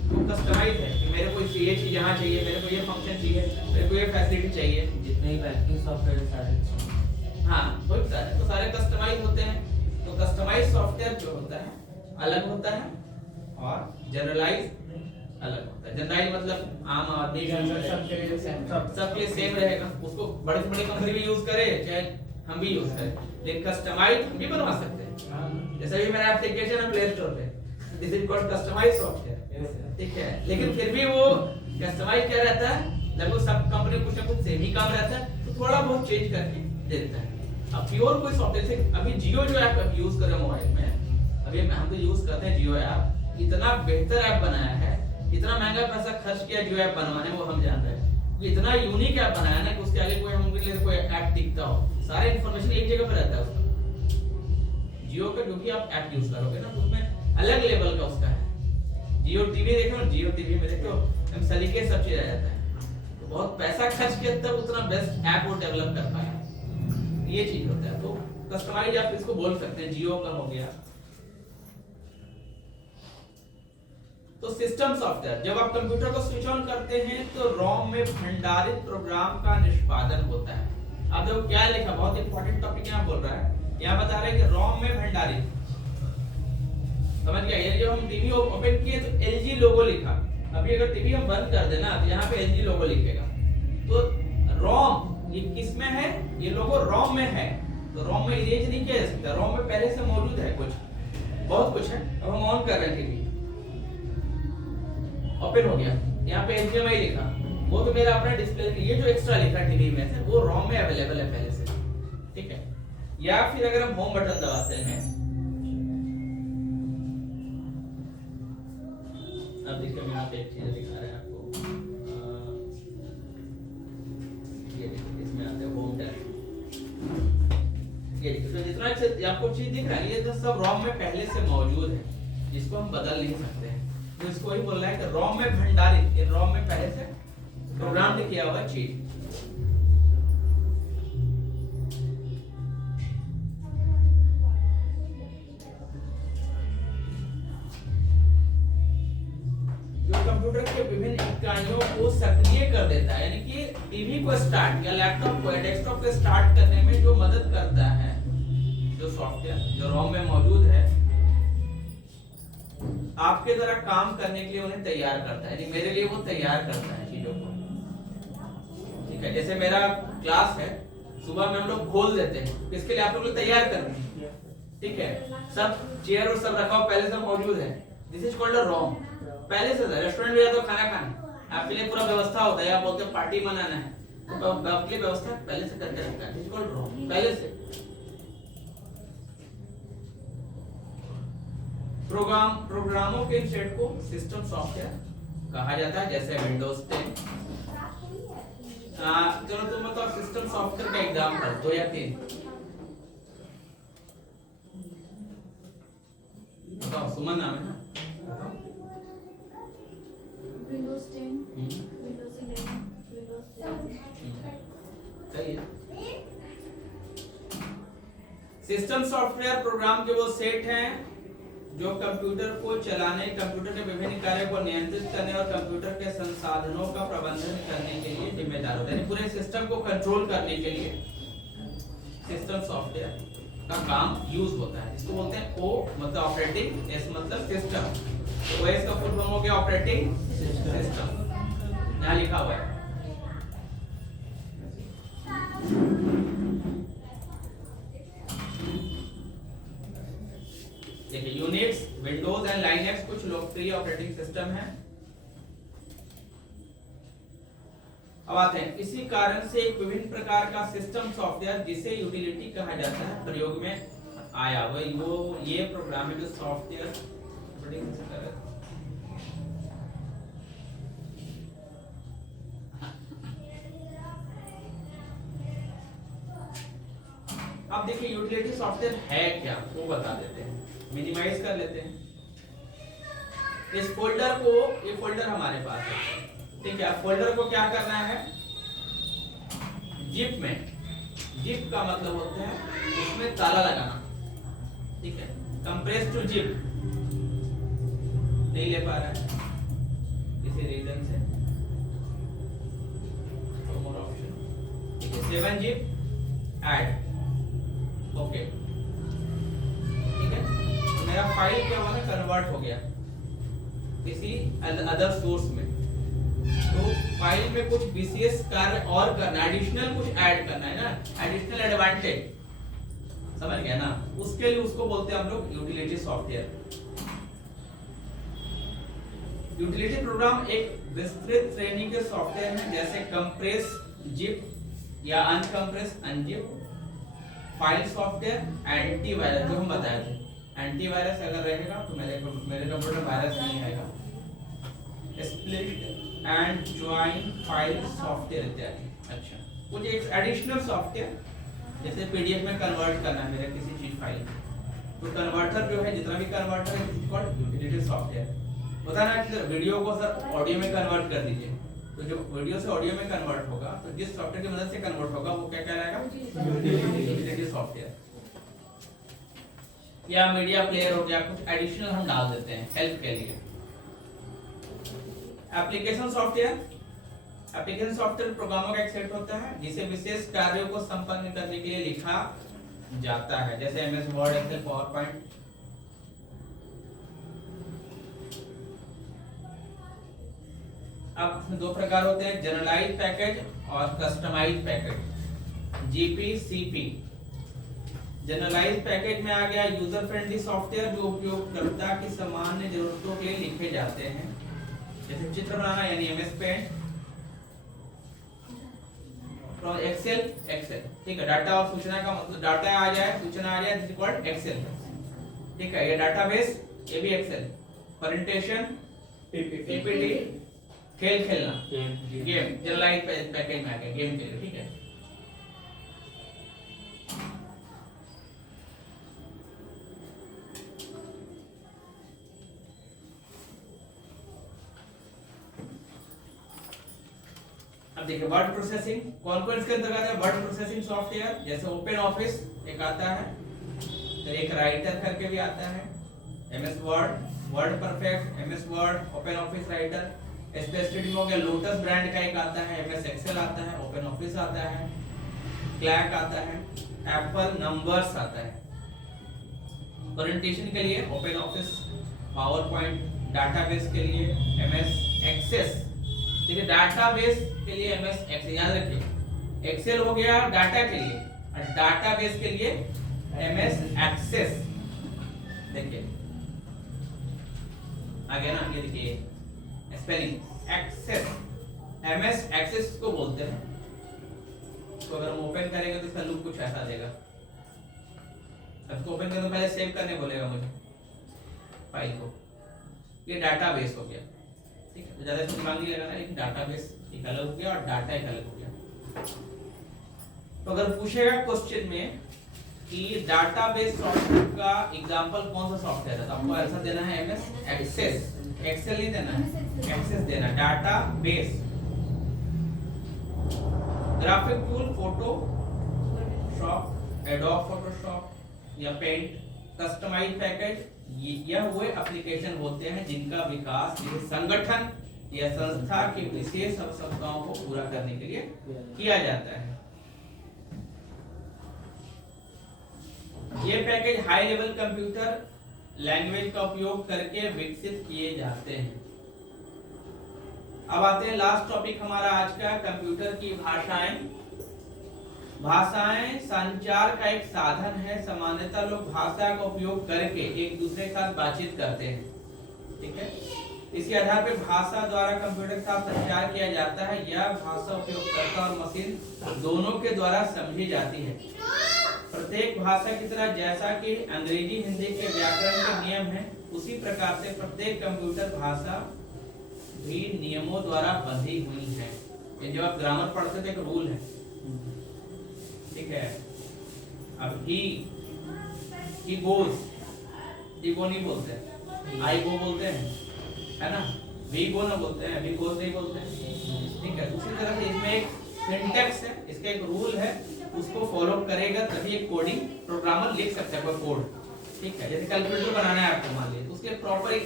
वो कस्टमाइज्ड है कि मेरे को ये चीज यहाँ चाहिए, मेरे को ये फंक्शन चाहिए, मेरे को ये फैसिलिटी चाहिए, जितने भी बैंकिंग सॉफ्टवेयर सारे, हाँ वही सारे तो सारे कस्टमाइज होते हैं। तो कस्टमाइज सॉफ्टवेयर जो होता है अलग होता है और जनरलाइज अलग होता है। जनरलाइज मतलब आम आदमी सबके लिए सेम रहेगा, उसको बड़े से बड़ी कंपनी भी यूज करे चाहे हम भी यूज करें, लेकिन कस्टमाइज हम भी बनवा सकते हैं। जैसे भी मेरा एप्लीकेशन है प्ले स्टोर पे, this is called customise software, ठीक है, लेकिन फिर भी वो कस्टमाइज क्या रहता है, जब वो सब कंपनी कुछ ना कुछ सेम ही काम रहता है तो थोड़ा बहुत चेंज करके देता है। अब प्योर कोई सॉफ्टवेयर से अभी जियो जो ऐप आप यूज कर रहे हो मोबाइल में, अभी हम तो यूज करते हैं जियो ऐप, इतना बेहतर ऐप बनाया है, इतना महंगा पैसा खर्च किया जियो ऐप बनवाने में, वो हम जान रहे हैं, इतना यूनिक ऐप बनाया ना कि उसके आगे कोई हमके लिए कोई ऐप दिखता हो, सारे इंफॉर्मेशन एक जगह पे रहता है उसका। जियो का जो भी आप ऐप यूज करोगे ना तो उसमें अलग लेवल का उसका है। जियो टीवी देखो, जियो टीवी में देखो हम सलीके सब चीज आ जाता है, तो बहुत पैसा खर्च किया तब उतना बेस्ट ऐप वो डेवलप कर पाया, ये चीज होता है। तो कस्टमाइज आप इसको बोल सकते हैं, जियो का हो गया। तो सिस्टम सॉफ्टवेयर, जब आप कंप्यूटर को स्विच ऑन करते हैं तो रोम में भंडारित प्रोग्राम का निष्पादन होता है। अब देखो क्या लिखा, बहुत इंपॉर्टेंट टॉपिक यहाँ बोल रहा है, यहाँ बता रहा है कि रोम में भंडारित, समझ गया। ये जब हम टीवी ओपन किए तो एलजी लोगो लिखा, अभी अगर टीवी हम बंद कर देना तो यहाँ पे एलजी लोगो लिखेगा। तो रोम ये किस में है, ये लोगो रोम में है, तो रोम में इरेज नहीं किया जा सकता, रोम में पहले से मौजूद है कुछ, बहुत कुछ है। अब हम ऑन कर रहे हैं टीवी, ओपन हो गया, यहाँ पे HDMI लिखा, वो तो मेरा अपना डिस्प्ले, ये जो एक्स्ट्रा लिखा टीवी में से वो रोम में अवेलेबल है पहले से, ठीक है। या फिर अगर हम होम बटन दबाते हैं, अब देखिए मैं यहाँ पे एक चीज दिखा रहा है आपको, ये देखिए इसमें आते हैं होम टैब, ये देखिए तो जितना आपको चीज दिख रहा है ये तो सब रोम में पहले से मौजूद है, जिसको हम बदल नहीं सकते हैं। तो इसको ही बोल रहा है कि रोम में भंडारित, ये रोम में पहले से प्रोग्राम किया हुआ चीज। जो कंप्यूटर के विभिन्न इकाइयों को सक्रिय कर देता है, यानी कि टीवी को स्टार्ट या लैपटॉप को या डेस्कटॉप को स्टार्ट करने में जो मदद करता है, जो सॉफ्टवेयर जो रोम में मौजूद है, आपके द्वारा काम करने के लिए उन्हें तैयार करता है, यानी मेरे लिए वो तैयार करता है चीजों को, ठीक है। जैसे मेरा क्लास है, सुबह में हम लोग खोल देते हैं, इसके लिए आप लोग तैयार कर रहे हैं, ठीक है, सब चेयर और सब रखा हुआ पहले से मौजूद है, दिस इज कॉल्ड अ रोम। पहले से रेस्टोरेंट में जाते हो खाना खाने, आपके लिए पूरा व्यवस्था होता है, आप बोलते हो पार्टी मनाना है तो आपके लिए व्यवस्था पहले से करके रखता है, दिस इज कॉल्ड रोम, पहले से। प्रोग्रामों के सेट को सिस्टम सॉफ्टवेयर कहा जाता है, जैसे विंडोज 10, चलो तुम बताओ सिस्टम सॉफ्टवेयर का एग्जांपल 2 या 3 बताओ। सुमन नाम है ना? Windows 10, Windows 11, Windows 7. सही है। सिस्टम सॉफ्टवेयर प्रोग्राम के वो सेट हैं जो कंप्यूटर को चलाने, कंप्यूटर के विभिन्न कार्यों को नियंत्रित करने और कंप्यूटर के संसाधनों का प्रबंधन करने के लिए जिम्मेदार होते हैं। पूरे सिस्टम को कंट्रोल करने के लिए सिस्टम सॉफ्टवेयर का काम यूज होता है। इसको बोलते हैं ओ मतलब ऑपरेटिंग, एस मतलब सिस्टम। तो ओएस का फुल फॉर्म हो गया ऑपरेटिंग सिस्टम, यहाँ लिखा हुआ है। देखिए यूनिक्स, विंडोज एंड लाइनक्स कुछ लोकप्रिय ऑपरेटिंग सिस्टम हैं। अब आते हैं, इसी कारण से एक विभिन्न प्रकार का सिस्टम सॉफ्टवेयर जिसे यूटिलिटी कहा जाता है प्रयोग में आया। वो ये प्रोग्राम है जो सॉफ्टवेयर ऑपरेटिंग सिस्टम है। अब देखिए यूटिलिटी सॉफ्टवेयर है क्या वो बता देते हैं, मिनिमाइज कर लेते हैं। इस फोल्डर को, ये फोल्डर हमारे पास है, ठीक है। फोल्डर को क्या करना है, जिप में, जिप का मतलब होता है उसमें ताला लगाना, ठीक है। कंप्रेस टू जिप नहीं ले पा रहा है किसी रीजन से, तो मोर ऑप्शन, ठीक है। 7 जिप ऐड, ओके, ठीक है। तो मेरा फाइल क्या हुआ ना, कन्वर्ट हो गया किसी अदर सोर्स में। तो फाइल में कुछ विशेष कार्य और करना, एडिशनल कुछ ऐड करना है ना, एडिशनल एडवांटेज, समझ गया ना। उसके लिए उसको बोलते हैं हम लोग यूटिलिटी सॉफ्टवेयर। यूटिलिटी प्रोग्राम एक विस्तृत श्रेणी के सॉफ्टवेयर हैं, जैसे कंप्रेस जिप या अनकंप्रेस अनजिप, फाइल सॉफ्टवेयर, एंटीवायरस जो हम बताए थे। एंटीवायरस अगर रहेगा तो मेरे कंप्यूटर में वायरस नहीं आएगा। Split and join file software इत्यादि। अच्छा, कुछ एक एडिशनल सॉफ्टवेयर, जैसे पीडीएफ में कन्वर्ट करना है मेरे किसी चीज फाइल, तो कन्वर्टर जो है, जितना भी कन्वर्टर है, इट्स कॉल्ड यूटिलिटी सॉफ्टवेयर। होता है ना कि वीडियो को सर ऑडियो में कन्वर्ट कर दीजिए, तो जो वीडियो से ऑडियो में कन्वर्ट होगा, तो जिस सॉफ्टवेयर की मदद से कन्वर्ट होगा वो क्या कहलाएगा, यूटिलिटी सॉफ्टवेयर। या मीडिया प्लेयर हो गया, कुछ एडिशनल हम डाल देते हैं हेल्प के लिए। एप्लीकेशन सॉफ्टवेयर, एप्लीकेशन सॉफ्टवेयर प्रोग्रामों का एक सेट होता है जिसे विशेष कार्यों को संपन्न करने के लिए लिखा जाता है, जैसे MS Word, Excel, PowerPoint. अब इसमें 2 प्रकार होते हैं, जनरलाइज पैकेज और customise package, GP CP. Generalise package में आ गया यूजर फ्रेंडली सॉफ्टवेयर जो उपयोगकर्ता की सामान्य जरूरतों के लिए लिखे जाते हैं, जैसे चित्र बनाना यानी एमएस पेंट, एक्सेल, एक्सेल, ठीक है। डाटा और सूचना का मतलब डाटा आ जाए, सूचना आ जाए, दिस इज कॉल्ड एक्सेल, ठीक है। ये डाटाबेस, ये भी एक्सेल। प्रेजेंटेशन, पीपीटी, खेल खेलना, गेम, जनरलाइज पैकेज में आ गया गेम के लिए, ठीक है। अब देखिए वर्ड प्रोसेसिंग, कौन कौन इसके अंतर्गत है। वर्ड प्रोसेसिंग सॉफ्टवेयर जैसे ओपन ऑफिस एक आता है, तो एक राइटर करके भी आता है, MS word, word perfect, MS word, open office writer. Specific हो गया लोटस ब्रांड का एक आता है, एमएस एक्सेल आता है, ओपन ऑफिस आता है, क्लैक आता है, एप्पल नंबर्स आता है। प्रेजेंटेशन के लिए open office, power point, database के लिए एमएस एक्सेस, ठीक है। डाटाबेस के लिए एमएस एक्सेल, याद रखिए एक्सेल हो गया डाटा के लिए, और डाटाबेस के लिए एमएस एक्सेस। देखिए आ गया ना, ये देखिए स्पेलिंग एक्सेस, एमएस एक्सेस को बोलते हैं। तो अगर हम ओपन करेंगे तो इसका लुक कुछ ऐसा देगा। अब इसको ओपन करने से पहले सेव करने बोलेगा मुझे फाइल को। ये डाटाबेस हो गया, ठीक है। तो ज्यादा इसमें दिमाग नहीं लगाना, लेकिन डाटाबेस एक अलग हो गया और डाटा एक अलग हो गया। तो अगर पूछेगा क्वेश्चन में कि डाटाबेस सॉफ्टवेयर का एग्जांपल कौन सा सॉफ्टवेयर है, तो आपको आंसर देना है एमएस एक्सेस, एक्सेल नहीं देना है, एक्सेस देना। Database, graphic tool Photoshop, adobe Photoshop या पेंट, कस्टमाइज पैकेज, यह वो एप्लीकेशन होते हैं जिनका विकास किसी संगठन या संस्था की विशेष आवश्यकताओं को पूरा करने के लिए किया जाता है। ये package high level computer language का उपयोग करके विकसित किए जाते हैं। अब आते हैं लास्ट टॉपिक हमारा आज का, कंप्यूटर की भाषाएं। भाषाएं संचार का एक साधन है। सामान्यतः लोग भाषा का उपयोग करके एक दूसरे के साथ बातचीत करते हैं, ठीक है। इसके आधार पर भाषा द्वारा कंप्यूटर के साथ संचार किया जाता है। यह भाषा उपयोगकर्ता और मशीन दोनों के द्वारा समझी जाती है। प्रत्येक भाषा की तरह जैसा कि अंग्रेजी हिंदी के व्याकरण के नियम हैं, उसी प्रकार से प्रत्येक कंप्यूटर भाषा भी नियमों द्वारा बंधी हुई है। ये जब आप ग्रामर पढ़ते थे एक रूल है, ठीक है। अब ही गोज, ही गो नहीं बोलते, आई गो बोलते हैं, है ना। वी गो ना बोलते हैं, वी गोज नहीं बोलते हैं, ठीक है। उसी तरह से इसमें एक सिंटैक्स है, इसका एक रूल है, उसको फॉलो करेगा तभी एक कोडिंग प्रोग्रामर लिख सकता है कोई कोड, ठीक है। जैसे कैलकुलेटर बनाना है आपको, मान लीजिए, तो उसके प्रॉपर एक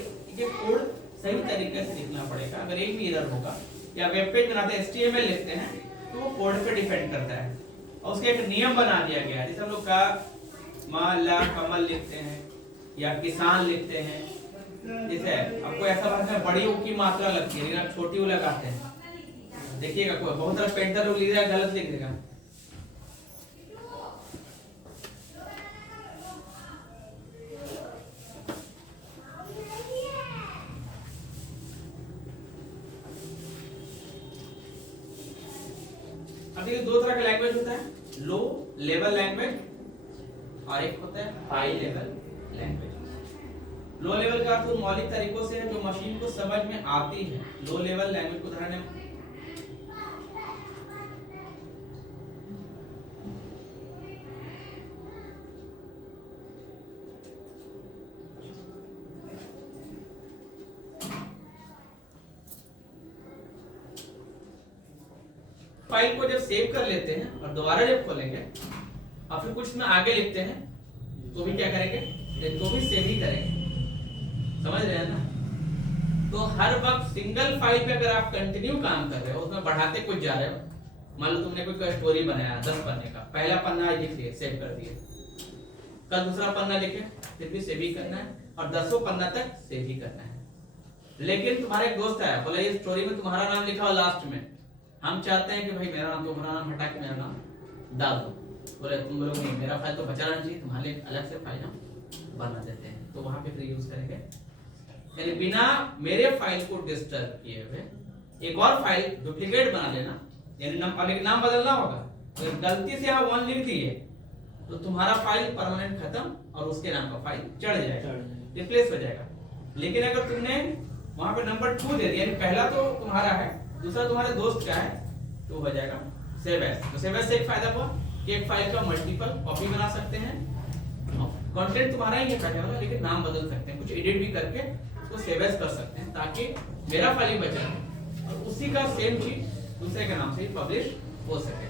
कोड सही तरीके से लिखना पड़ेगा। अगर एक भी एरर होगा, या वेब पेज बनाते हैं HTML लिखते हैं तो वो कोड पे डिपेंड करता है। और उसके एक नियम बना दिया गया है, जैसे हम लोग का माला कमल लिखते हैं या किसान लिखते हैं, जैसे आपको ऐसा भाषा में बड़ी ऊ की मात्रा लगती है लेकिन आप छोटी ऊ लगाते हैं। देखिएगा कोई बहुत सारा पेंटर लोग लिख रहा है, गलत लिख देगा। अब देखिए दो तरह का लैंग्वेज होता है, लो लेवल लैंग्वेज और एक होता है high level language. Low level का अर्थ मौलिक तरीकों से है जो मशीन को समझ में आती है। लो लेवल लैंग्वेज को उदाहरण है फाइल को जब सेव कर लेते हैं और दोबारा जब खोलेंगे और फिर कुछ में आगे लिखते हैं तो भी क्या करेंगे, तो भी सेव ही करेंगे, समझ रहे हैं ना। तो हर वक्त सिंगल फाइल पे अगर आप कंटिन्यू काम कर रहे हो, उसमें बढ़ाते कुछ जा रहे हो, मान लो तुमने कोई स्टोरी बनाया 10 पन्ने का, पहला पन्ना लिख लिया, सेव कर दिए, कल दूसरा पन्ना लिखे, फिर भी सेव ही करना है और 10 पन्ना तक सेव ही करना है। लेकिन तुम्हारा एक दोस्त आया, बोला ये स्टोरी में तुम्हारा नाम लिखा हो लास्ट में, हम चाहते हैं कि भाई मेरा नाम, तुम्हारा नाम हटा के मेरा नाम डाल दो। बोले तुम बोलोगे नहीं, मेरा फाइल तो बचा रहना चाहिए, तुम्हारे लिए अलग से फाइल हम बना देते हैं, तो वहां पे फिर यूज करेंगे। यानी बिना मेरे फाइल को डिस्टर्ब किए हुए एक और फाइल डुप्लीकेट बना लेना, यानी नाम बदलना होगा। तो गलती से आप 1 लिख दिए तो तुम्हारा फाइल परमानेंट खत्म और उसके नाम का फाइल चढ़ जाएगा, रिप्लेस हो जाएगा। लेकिन अगर तुमने वहां पे नंबर 2 दे दिया, यानी पहला तो तुम्हारा है, दूसरा तुम्हारे दोस्त का है, तो हो जाएगा सेव एज। तो सेव एज से एक फायदा हुआ कि एक फाइल का मल्टीपल कॉपी बना सकते हैं, कंटेंट तुम्हारा ही है पहले वाला, लेकिन नाम बदल सकते हैं, कुछ एडिट भी करके उसको सेव एज कर सकते हैं, ताकि मेरा फाइल ही बचा रहे और उसी का सेम चीज दूसरे के नाम से पब्लिश हो सके।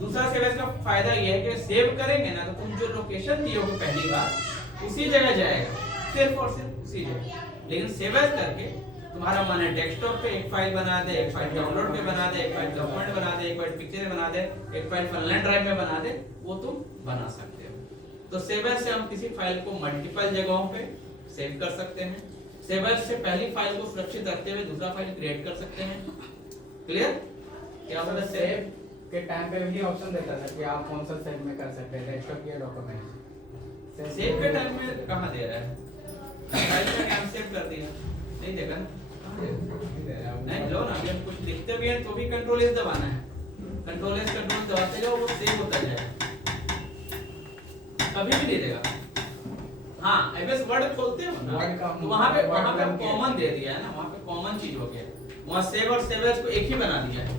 दूसरा सेव एज का फायदा यह है कि सेव करेंगे ना तो तुम जो लोकेशन दिए होगे पहली बार उसी जगह जाएगा, सिर्फ और सिर्फ उसी जगह। लेकिन सेव एज करके तुम्हारा मन है डेस्कटॉप पे एक फाइल बना दे, एक फाइल डाउनलोड पे बना दे, एक फाइल डॉक्यूमेंट बना दे, एक फाइल पिक्चर बना दे, एक फाइल ऑनलाइन ड्राइव में बना दे, वो तुम बना सकते हो। तो सेव एज से हम किसी फाइल को मल्टीपल जगहों पे सेव कर सकते हैं। सेव एज से पहली फाइल को सुरक्षित रखते हुए दूसरा फाइल क्रिएट कर सकते हैं। क्लियर? क्या मतलब सेव के टाइम पे भी ऑप्शन देता था कि आप कौन सा सेव में कर सकते हैं, डेस्कटॉप या डॉक्यूमेंट। सेव के टाइम में कहां दे रहा है, फाइल का नाम सेव कर दिया, नहीं देगा ना, नहीं लो ना। जब कुछ लिखते भी हैं तो भी कंट्रोल एस दबाना है, कंट्रोल एस कंट्रोल दबाते जाओ, वो सेव होता जाएगा, कभी भी नहीं देगा। हाँ एमएस वर्ड खोलते हो ना, तो वहां पे कॉमन दे दिया है ना, वहां पे कॉमन चीज हो गया, वहां सेव और सेव एज को एक ही बना दिया है,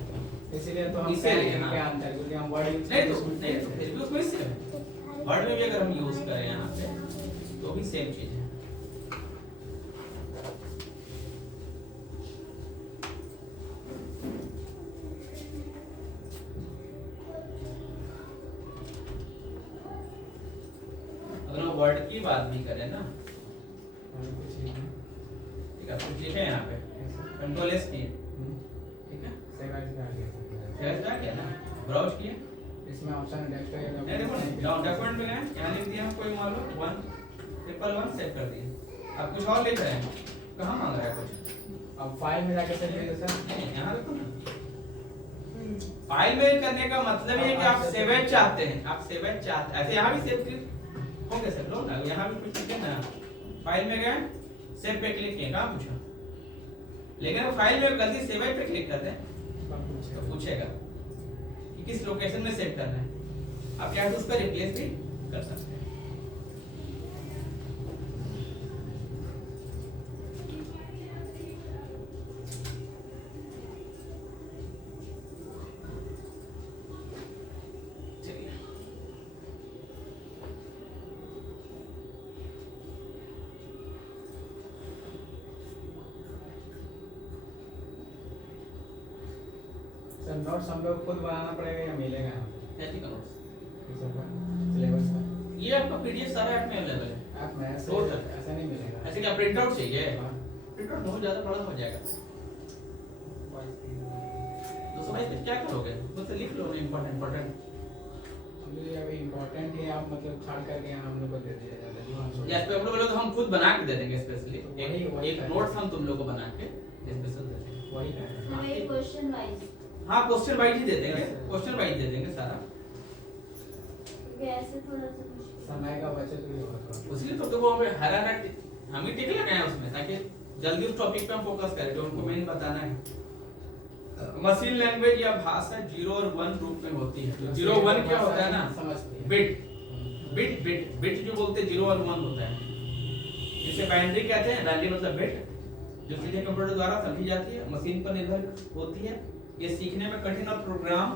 इसीलिए तो हम इसीलिए, क्या हाँ। अंतर है, क्योंकि हम वर्ड यूज नहीं तो नहीं तो फिर भी उसमें ही सेम है। वर्ड में भी अगर हम यूज करें यहाँ पे तो भी सेम चीज है। अगर हम वर्ड की बात भी करें ना, कुछ नहीं है। ठीक है, कुछ लिखे यहाँ पे कंट्रोल एस किए, ठीक है, सेव एज का आ गया। सेव एज किया ना, ब्राउज किए, इसमें ऑप्शन है डेस्क नहीं देखो डाउन डॉक्यूमेंट में गए, यहाँ लिख दिया कोई मान लो 1 सेव कर दिए। अब कुछ और लिख रहे हैं, कहाँ मांग रहा है कुछ? अब फाइल में जाके सेव करिए सर। नहीं, यहाँ देखो ना, फाइल में करने का मतलब ये है कि आप सेव एज चाहते हैं, आप सेव एज चाहते हैं। ऐसे यहाँ भी सेव होंगे सब लोग ना, यहाँ भी कुछ लिखे ना, फाइल में गए सेव पे क्लिक किए, कहाँ पूछा? लेकिन फाइल में गलती सेव एज पे क्लिक कर दें तो पूछेगा कि किस लोकेशन में सेव करना है। आप क्या है उस पर रिप्लेस भी कर सकते हैं। चलिए सर नोट्स हम लोग खुद बनाना पड़ेगा या मिलेगा हमें? ऐसे करो, सिलेबस का ये आपका पीडीएफ सारा ऐप में अवेलेबल है। आप में ऐसे Total। ऐसा नहीं मिलेगा। ऐसे क्या प्रिंट आउट चाहिए? हाँ। प्रिंट आउट बहुत ज्यादा बड़ा हो जाएगा। तो समझ में क्या करोगे? बस लिख लो इम्पोर्टेंट। मुझे अभी इम्पोर्टेंट है, आप मतलब छाड़ करके यहाँ हम लोग को दे दिया जाता है जो हम सोच या इस पे बोलो तो हम खुद बना के दे देंगे स्पेशली। वही एक नोट्स हम तुम लोग को बना के स्पेशल दे देंगे। वही है। हमें एक क्वेश्चन वाइज, हाँ क्वेश्चन वाइज ही दे देंगे, क्वेश्चन वाइज दे देंगे सारा। क्योंकि ऐसे थोड़ा सा मुश्किल समय का बचत भी होगा थोड़ा। उसलिए तो देखो हमें हम ही टिक लगाए हैं उसमें ताकि जल्दी उस टॉपिक पे हम फोकस करें जो उनको मेन बताना है। मशीन लैंग्वेज या भाषा 0 और 1 रूप में होती है। तो 0 1 क्या होता है ना, समझते हैं। बिट जो बोलते हैं 0 और 1 होता है। इसे बाइनरी कहते हैं। बाइनरी मतलब बिट जो सीधे कंप्यूटर द्वारा समझी जाती है, मशीन पर निर्भर होती है। ये सीखने में कठिन और प्रोग्राम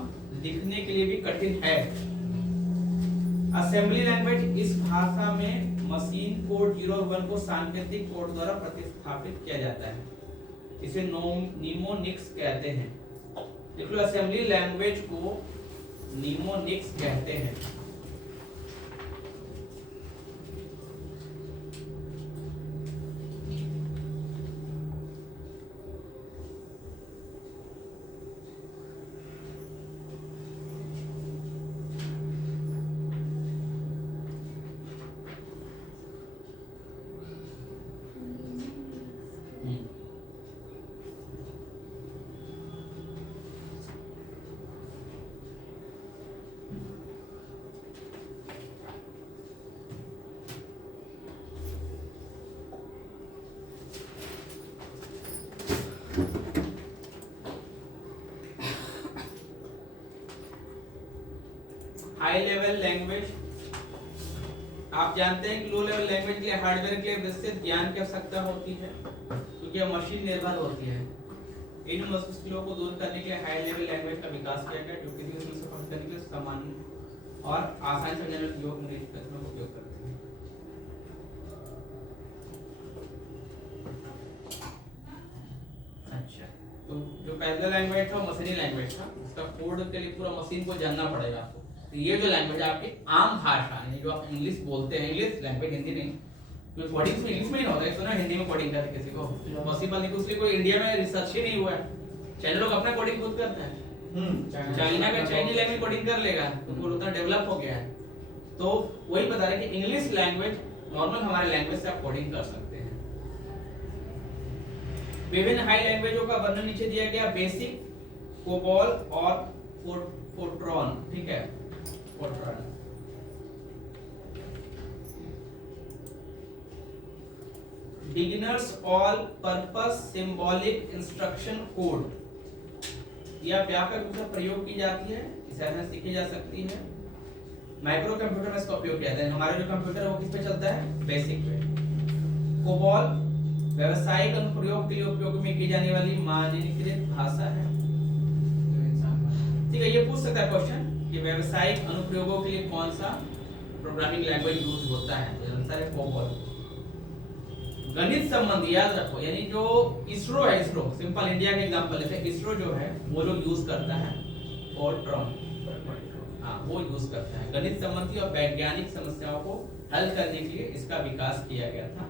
लिखने के लिए भी कठिन है। असेंबली लैंग्वेज, इस भाषा में मशीन कोड 0 और 1 को सांकेतिक कोड द्वारा प्रतिस्थापित किया जाता है। इसे निमोनिक्स कहते हैं। देख लो, असेंबली लैंग्वेज को निमोनिक्स कहते हैं। हाई लेवल लैंग्वेज, आप जानते हैं कि लो लेवल लैंग्वेज के लिए हार्डवेयर के लिए विस्तृत ज्ञान की आवश्यकता होती है क्योंकि यह मशीन निर्भर होती है। इन मुश्किलों को दूर करने के लिए हाई लेवल लैंग्वेज का विकास किया गया जो किसी भी समस्या को हल करने के लिए सामान्य और आसान समझने में उपयोग का उपयोग करते हैं। अच्छा, तो जो पहला लैंग्वेज था मशीनी लैंग्वेज था, उसका कोड के लिए पूरा मशीन को जानना पड़ेगा आपको। तो ये जो लैंग्वेज है आपकी आम भाषा यानी जो आप इंग्लिश बोलते हैं, इंग्लिश लैंग्वेज, हिंदी नहीं, क्योंकि कोडिंग में इंग्लिश में ही ना होता है। सुना हिंदी में कोडिंग करते किसी को पॉसिबल नहीं, उसलिए कोई इंडिया में रिसर्च ही नहीं हुआ है। चाइना लोग अपना कोडिंग खुद करते हैं। चाइना का चाइनीज लैंग्वेज कोडिंग कर लेगा, उनको उतना डेवलप हो गया है। तो वही बता रहे कि इंग्लिश लैंग्वेज नॉर्मल हमारे लैंग्वेज से आप कोडिंग कर सकते हैं। विभिन्न हाई लैंग्वेजों का वर्णन नीचे दिया गया, बेसिक, कोबॉल और फोर्ट्रॉन। ठीक है, Fortran. Beginners all purpose symbolic instruction code, यह व्यापक रूप से प्रयोग की जाती है, इसे सीखी जा सकती है। माइक्रो कंप्यूटर में इसका उपयोग किया जाता है। हमारे जो कंप्यूटर है वो किस पे चलता है? बेसिक पे। कोबॉल व्यावसायिक अनुप्रयोग के लिए उपयोग में की जाने वाली मानकीकृत भाषा है। ठीक है, ये पूछ सकता है क्वेश्चन कि व्यावसायिक अनुप्रयोगों के लिए कौन सा प्रोग्रामिंग लैंग्वेज यूज होता है, तो आंसर है कोबॉल। गणित संबंधी याद रखो, यानी जो इसरो है, इसरो सिंपल इंडिया के एग्जांपल लेते हैं, इसरो जो है वो लोग यूज करता है फोरट्रॉन, हाँ वो यूज करता है। गणित संबंधी और वैज्ञानिक समस्याओं को हल करने के लिए इसका विकास किया गया था।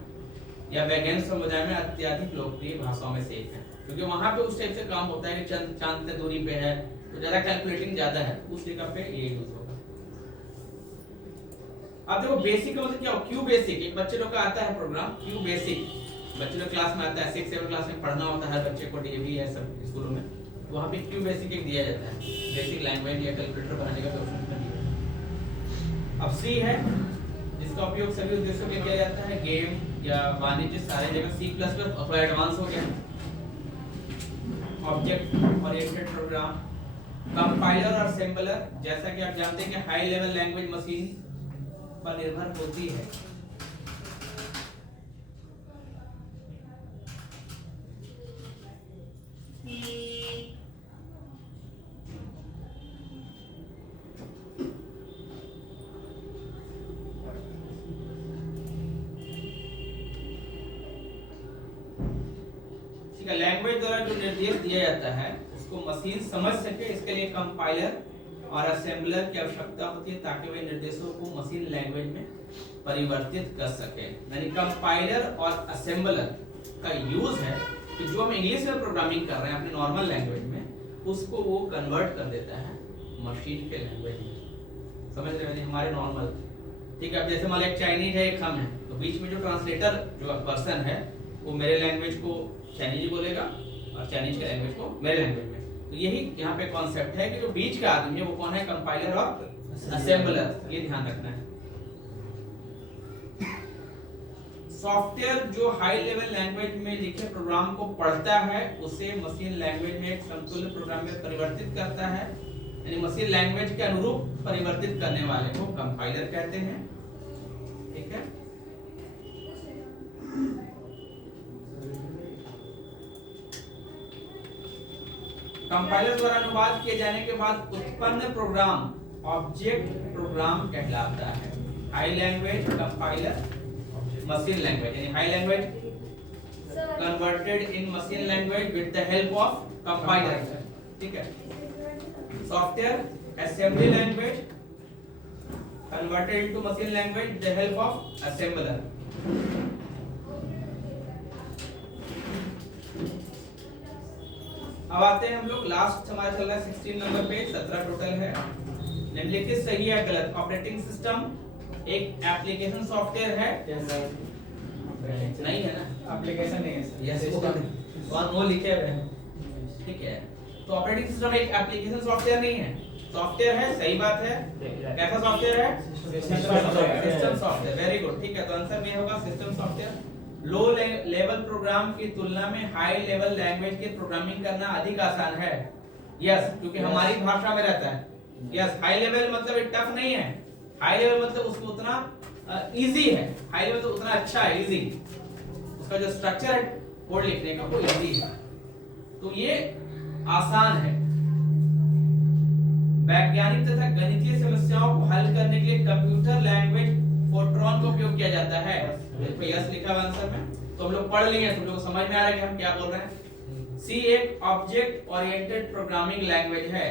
यह वैज्ञानिक समुदाय में अत्यधिक लोकप्रिय भाषाओं में से एक है, क्योंकि वहां पे उस टाइप से काम होता है कि चांद से दूरी पे है तो ज्यादा कैलकुलेटिंग ज्यादा है, उस जगह पे ये यूज होगा। अब देखो बेसिक का मतलब क्या हो, क्यू बेसिक, एक बच्चे लोग का आता है प्रोग्राम क्यू बेसिक, बच्चे लोग क्लास में आता है 6 7 क्लास में पढ़ना होता है हर बच्चे को, डीएवी है सब स्कूलों में, वहां पे क्यू बेसिक एक दिया जाता है, बेसिक लैंग्वेज या कैलकुलेटर बनाने का ऑप्शन दिया जाता है। अब सी है जिसका उपयोग सभी उद्देश्यों के लिए किया जाता है, गेम या वाणिज्य सारे जगह। सी प्लस प्लस थोड़ा एडवांस हो गया, ऑब्जेक्ट ओरिएंटेड प्रोग्राम। कंपाइलर और असेंबलर, जैसा कि आप जानते हैं कि हाई लेवल लैंग्वेज मशीन पर निर्भर होती है। ठीक है, लैंग्वेज द्वारा जो निर्देश दिया जाता है उसको मशीन समझ सके, इसके लिए कंपाइलर और असेंबलर की आवश्यकता होती है ताकि वे निर्देशों को मशीन लैंग्वेज में परिवर्तित कर सके। यानी कंपाइलर और असेंबलर का यूज है कि जो हम इंग्लिश में प्रोग्रामिंग कर रहे हैं अपनी नॉर्मल लैंग्वेज में, उसको वो कन्वर्ट कर देता है मशीन के लैंग्वेज में। समझ रहे हैं हमारे नॉर्मल, ठीक है। अब जैसे मान लो एक चाइनीज है एक हम है, तो बीच में जो ट्रांसलेटर जो पर्सन है वो मेरे लैंग्वेज को चाइनीज बोलेगा और चाइनीज के लैंग्वेज को मेरे लैंग्वेज में। तो यही यहाँ पे कॉन्सेप्ट है कि जो बीच का आदमी है वो कौन है, कंपाइलर और असेंबलर, ये ध्यान रखना है। सॉफ्टवेयर जो हाई लेवल लैंग्वेज में लिखे प्रोग्राम को पढ़ता है उसे मशीन लैंग्वेज में एक समतुल्य प्रोग्राम में परिवर्तित करता है, यानी मशीन लैंग्वेज के अनुरूप परिवर्तित करने वाले को कंपाइलर कहते हैं। ठीक है, कंपाइलर द्वारा अनुवाद किए जाने के बाद उत्पन्न प्रोग्राम ऑब्जेक्ट प्रोग्राम कहलाता है। High language compiler machine language, यानी high language converted in machine language with the help of compiler. ठीक है, software assembly language converted into machine language with the help of assembler. अब आते हैं हम लोग लास्ट, हमारा चल रहा है 16 नंबर पे, 17 टोटल है। निम्नलिखित सही है गलत। ऑपरेटिंग सिस्टम एक एप्लीकेशन सॉफ्टवेयर है, नहीं है ना, एप्लीकेशन नहीं है सर, यस और नो लिखे हुए हैं। ठीक है, तो ऑपरेटिंग सिस्टम एक एप्लीकेशन सॉफ्टवेयर नहीं है, सॉफ्टवेयर है, सही बात है। कैसा सॉफ्टवेयर है, सिस्टम सॉफ्टवेयर, वेरी गुड। ठीक है, तो आंसर में होगा system software. Low level program की तुलना में हाई लेवल लैंग्वेज की प्रोग्रामिंग करना अधिक आसान है। यस, क्योंकि हमारी भाषा में रहता है। यस, हाई लेवल मतलब टफ नहीं है, हाई लेवल मतलब उसको उतना इजी है, हाई लेवल तो उतना अच्छा है, इजी, उसका जो स्ट्रक्चर है कोड लिखने का वो इजी है, तो ये आसान है। वैज्ञानिक तथा गणितीय समस्याओं को हल करने के लिए कंप्यूटर लैंग्वेज फोरट्रॉन का उपयोग किया जाता है। देखो यस लिखा हुआ आंसर में, तो हम लोग पढ़ लिए, तुम लोग को समझ में आ रहा है कि हम क्या बोल रहे हैं। सी एक ऑब्जेक्ट ओरिएंटेड प्रोग्रामिंग लैंग्वेज है।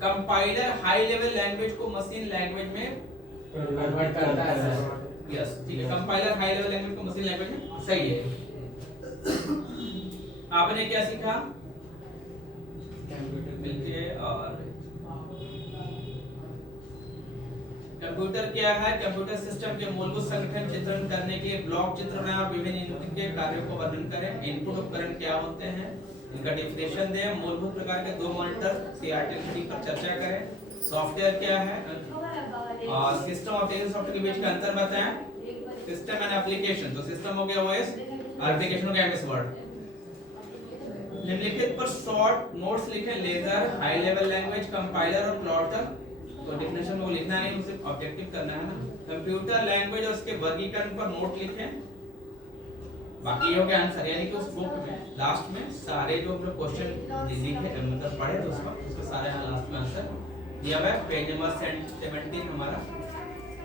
कंपाइलर हाई लेवल लैंग्वेज को मशीन लैंग्वेज में कन्वर्ट करता है सर। यस, ठीक है, कंपाइलर हाई लेवल लैंग्वेज को मशीन लैंग्वेज में, सही है। आपने क्या सीखा, कंप्यूटर मिलके, और कंप्यूटर क्या है, कंप्यूटर सिस्टम के मूलभूत संगठन चित्रण करने के लिए ब्लॉक चित्र बनाएं और विभिन्न इनपुट के कार्यों को वर्णन करें। इनपुट उपकरण क्या होते हैं, इनका डेफिनेशन दें। मूलभूत प्रकार के दो मॉनिटर सीआरटी पर चर्चा करें। सॉफ्टवेयर क्या है और सिस्टम ऑपरेटिंग सॉफ्टवेयर के बीच का अंतर बताएं। सिस्टम एंड एप्लीकेशन, तो सिस्टम हो गया ओएस, एप्लीकेशन हो गया एमएस वर्ड। निम्नलिखित पर शॉर्ट नोट्स लिखें। Ledger, high level language, compiler और प्लॉटर, तो डेफिनेशन में वो लिखना नहीं, उसे ऑब्जेक्टिव करना है ना। कंप्यूटर लैंग्वेज और उसके वर्गीकरण पर नोट लिखें। बाकी ये हो गया आंसर, यानी कि उस बुक में लास्ट में सारे जो हम लोग क्वेश्चन लिखे मतलब पढ़े थे उसका सारे यहाँ लास्ट में आंसर दिया हुआ है। पेज नंबर 17 हमारा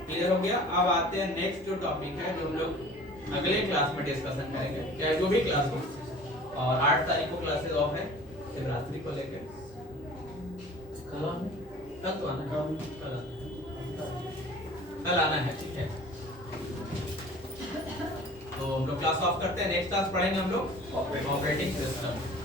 क्लियर हो गया। अब आते हैं नेक्स्ट जो टॉपिक है जो हम लोग अगले क्लास में डिस्कशन करेंगे, चाहे जो भी क्लास हो। और 8 तारीख को क्लासेस ऑफ है शिवरात्रि को लेकर। कल तो आना है, कल आना है, ठीक है। तो हम लोग क्लास ऑफ करते हैं, नेक्स्ट क्लास पढ़ेंगे हम लोग ऑपरेटिंग सिस्टम।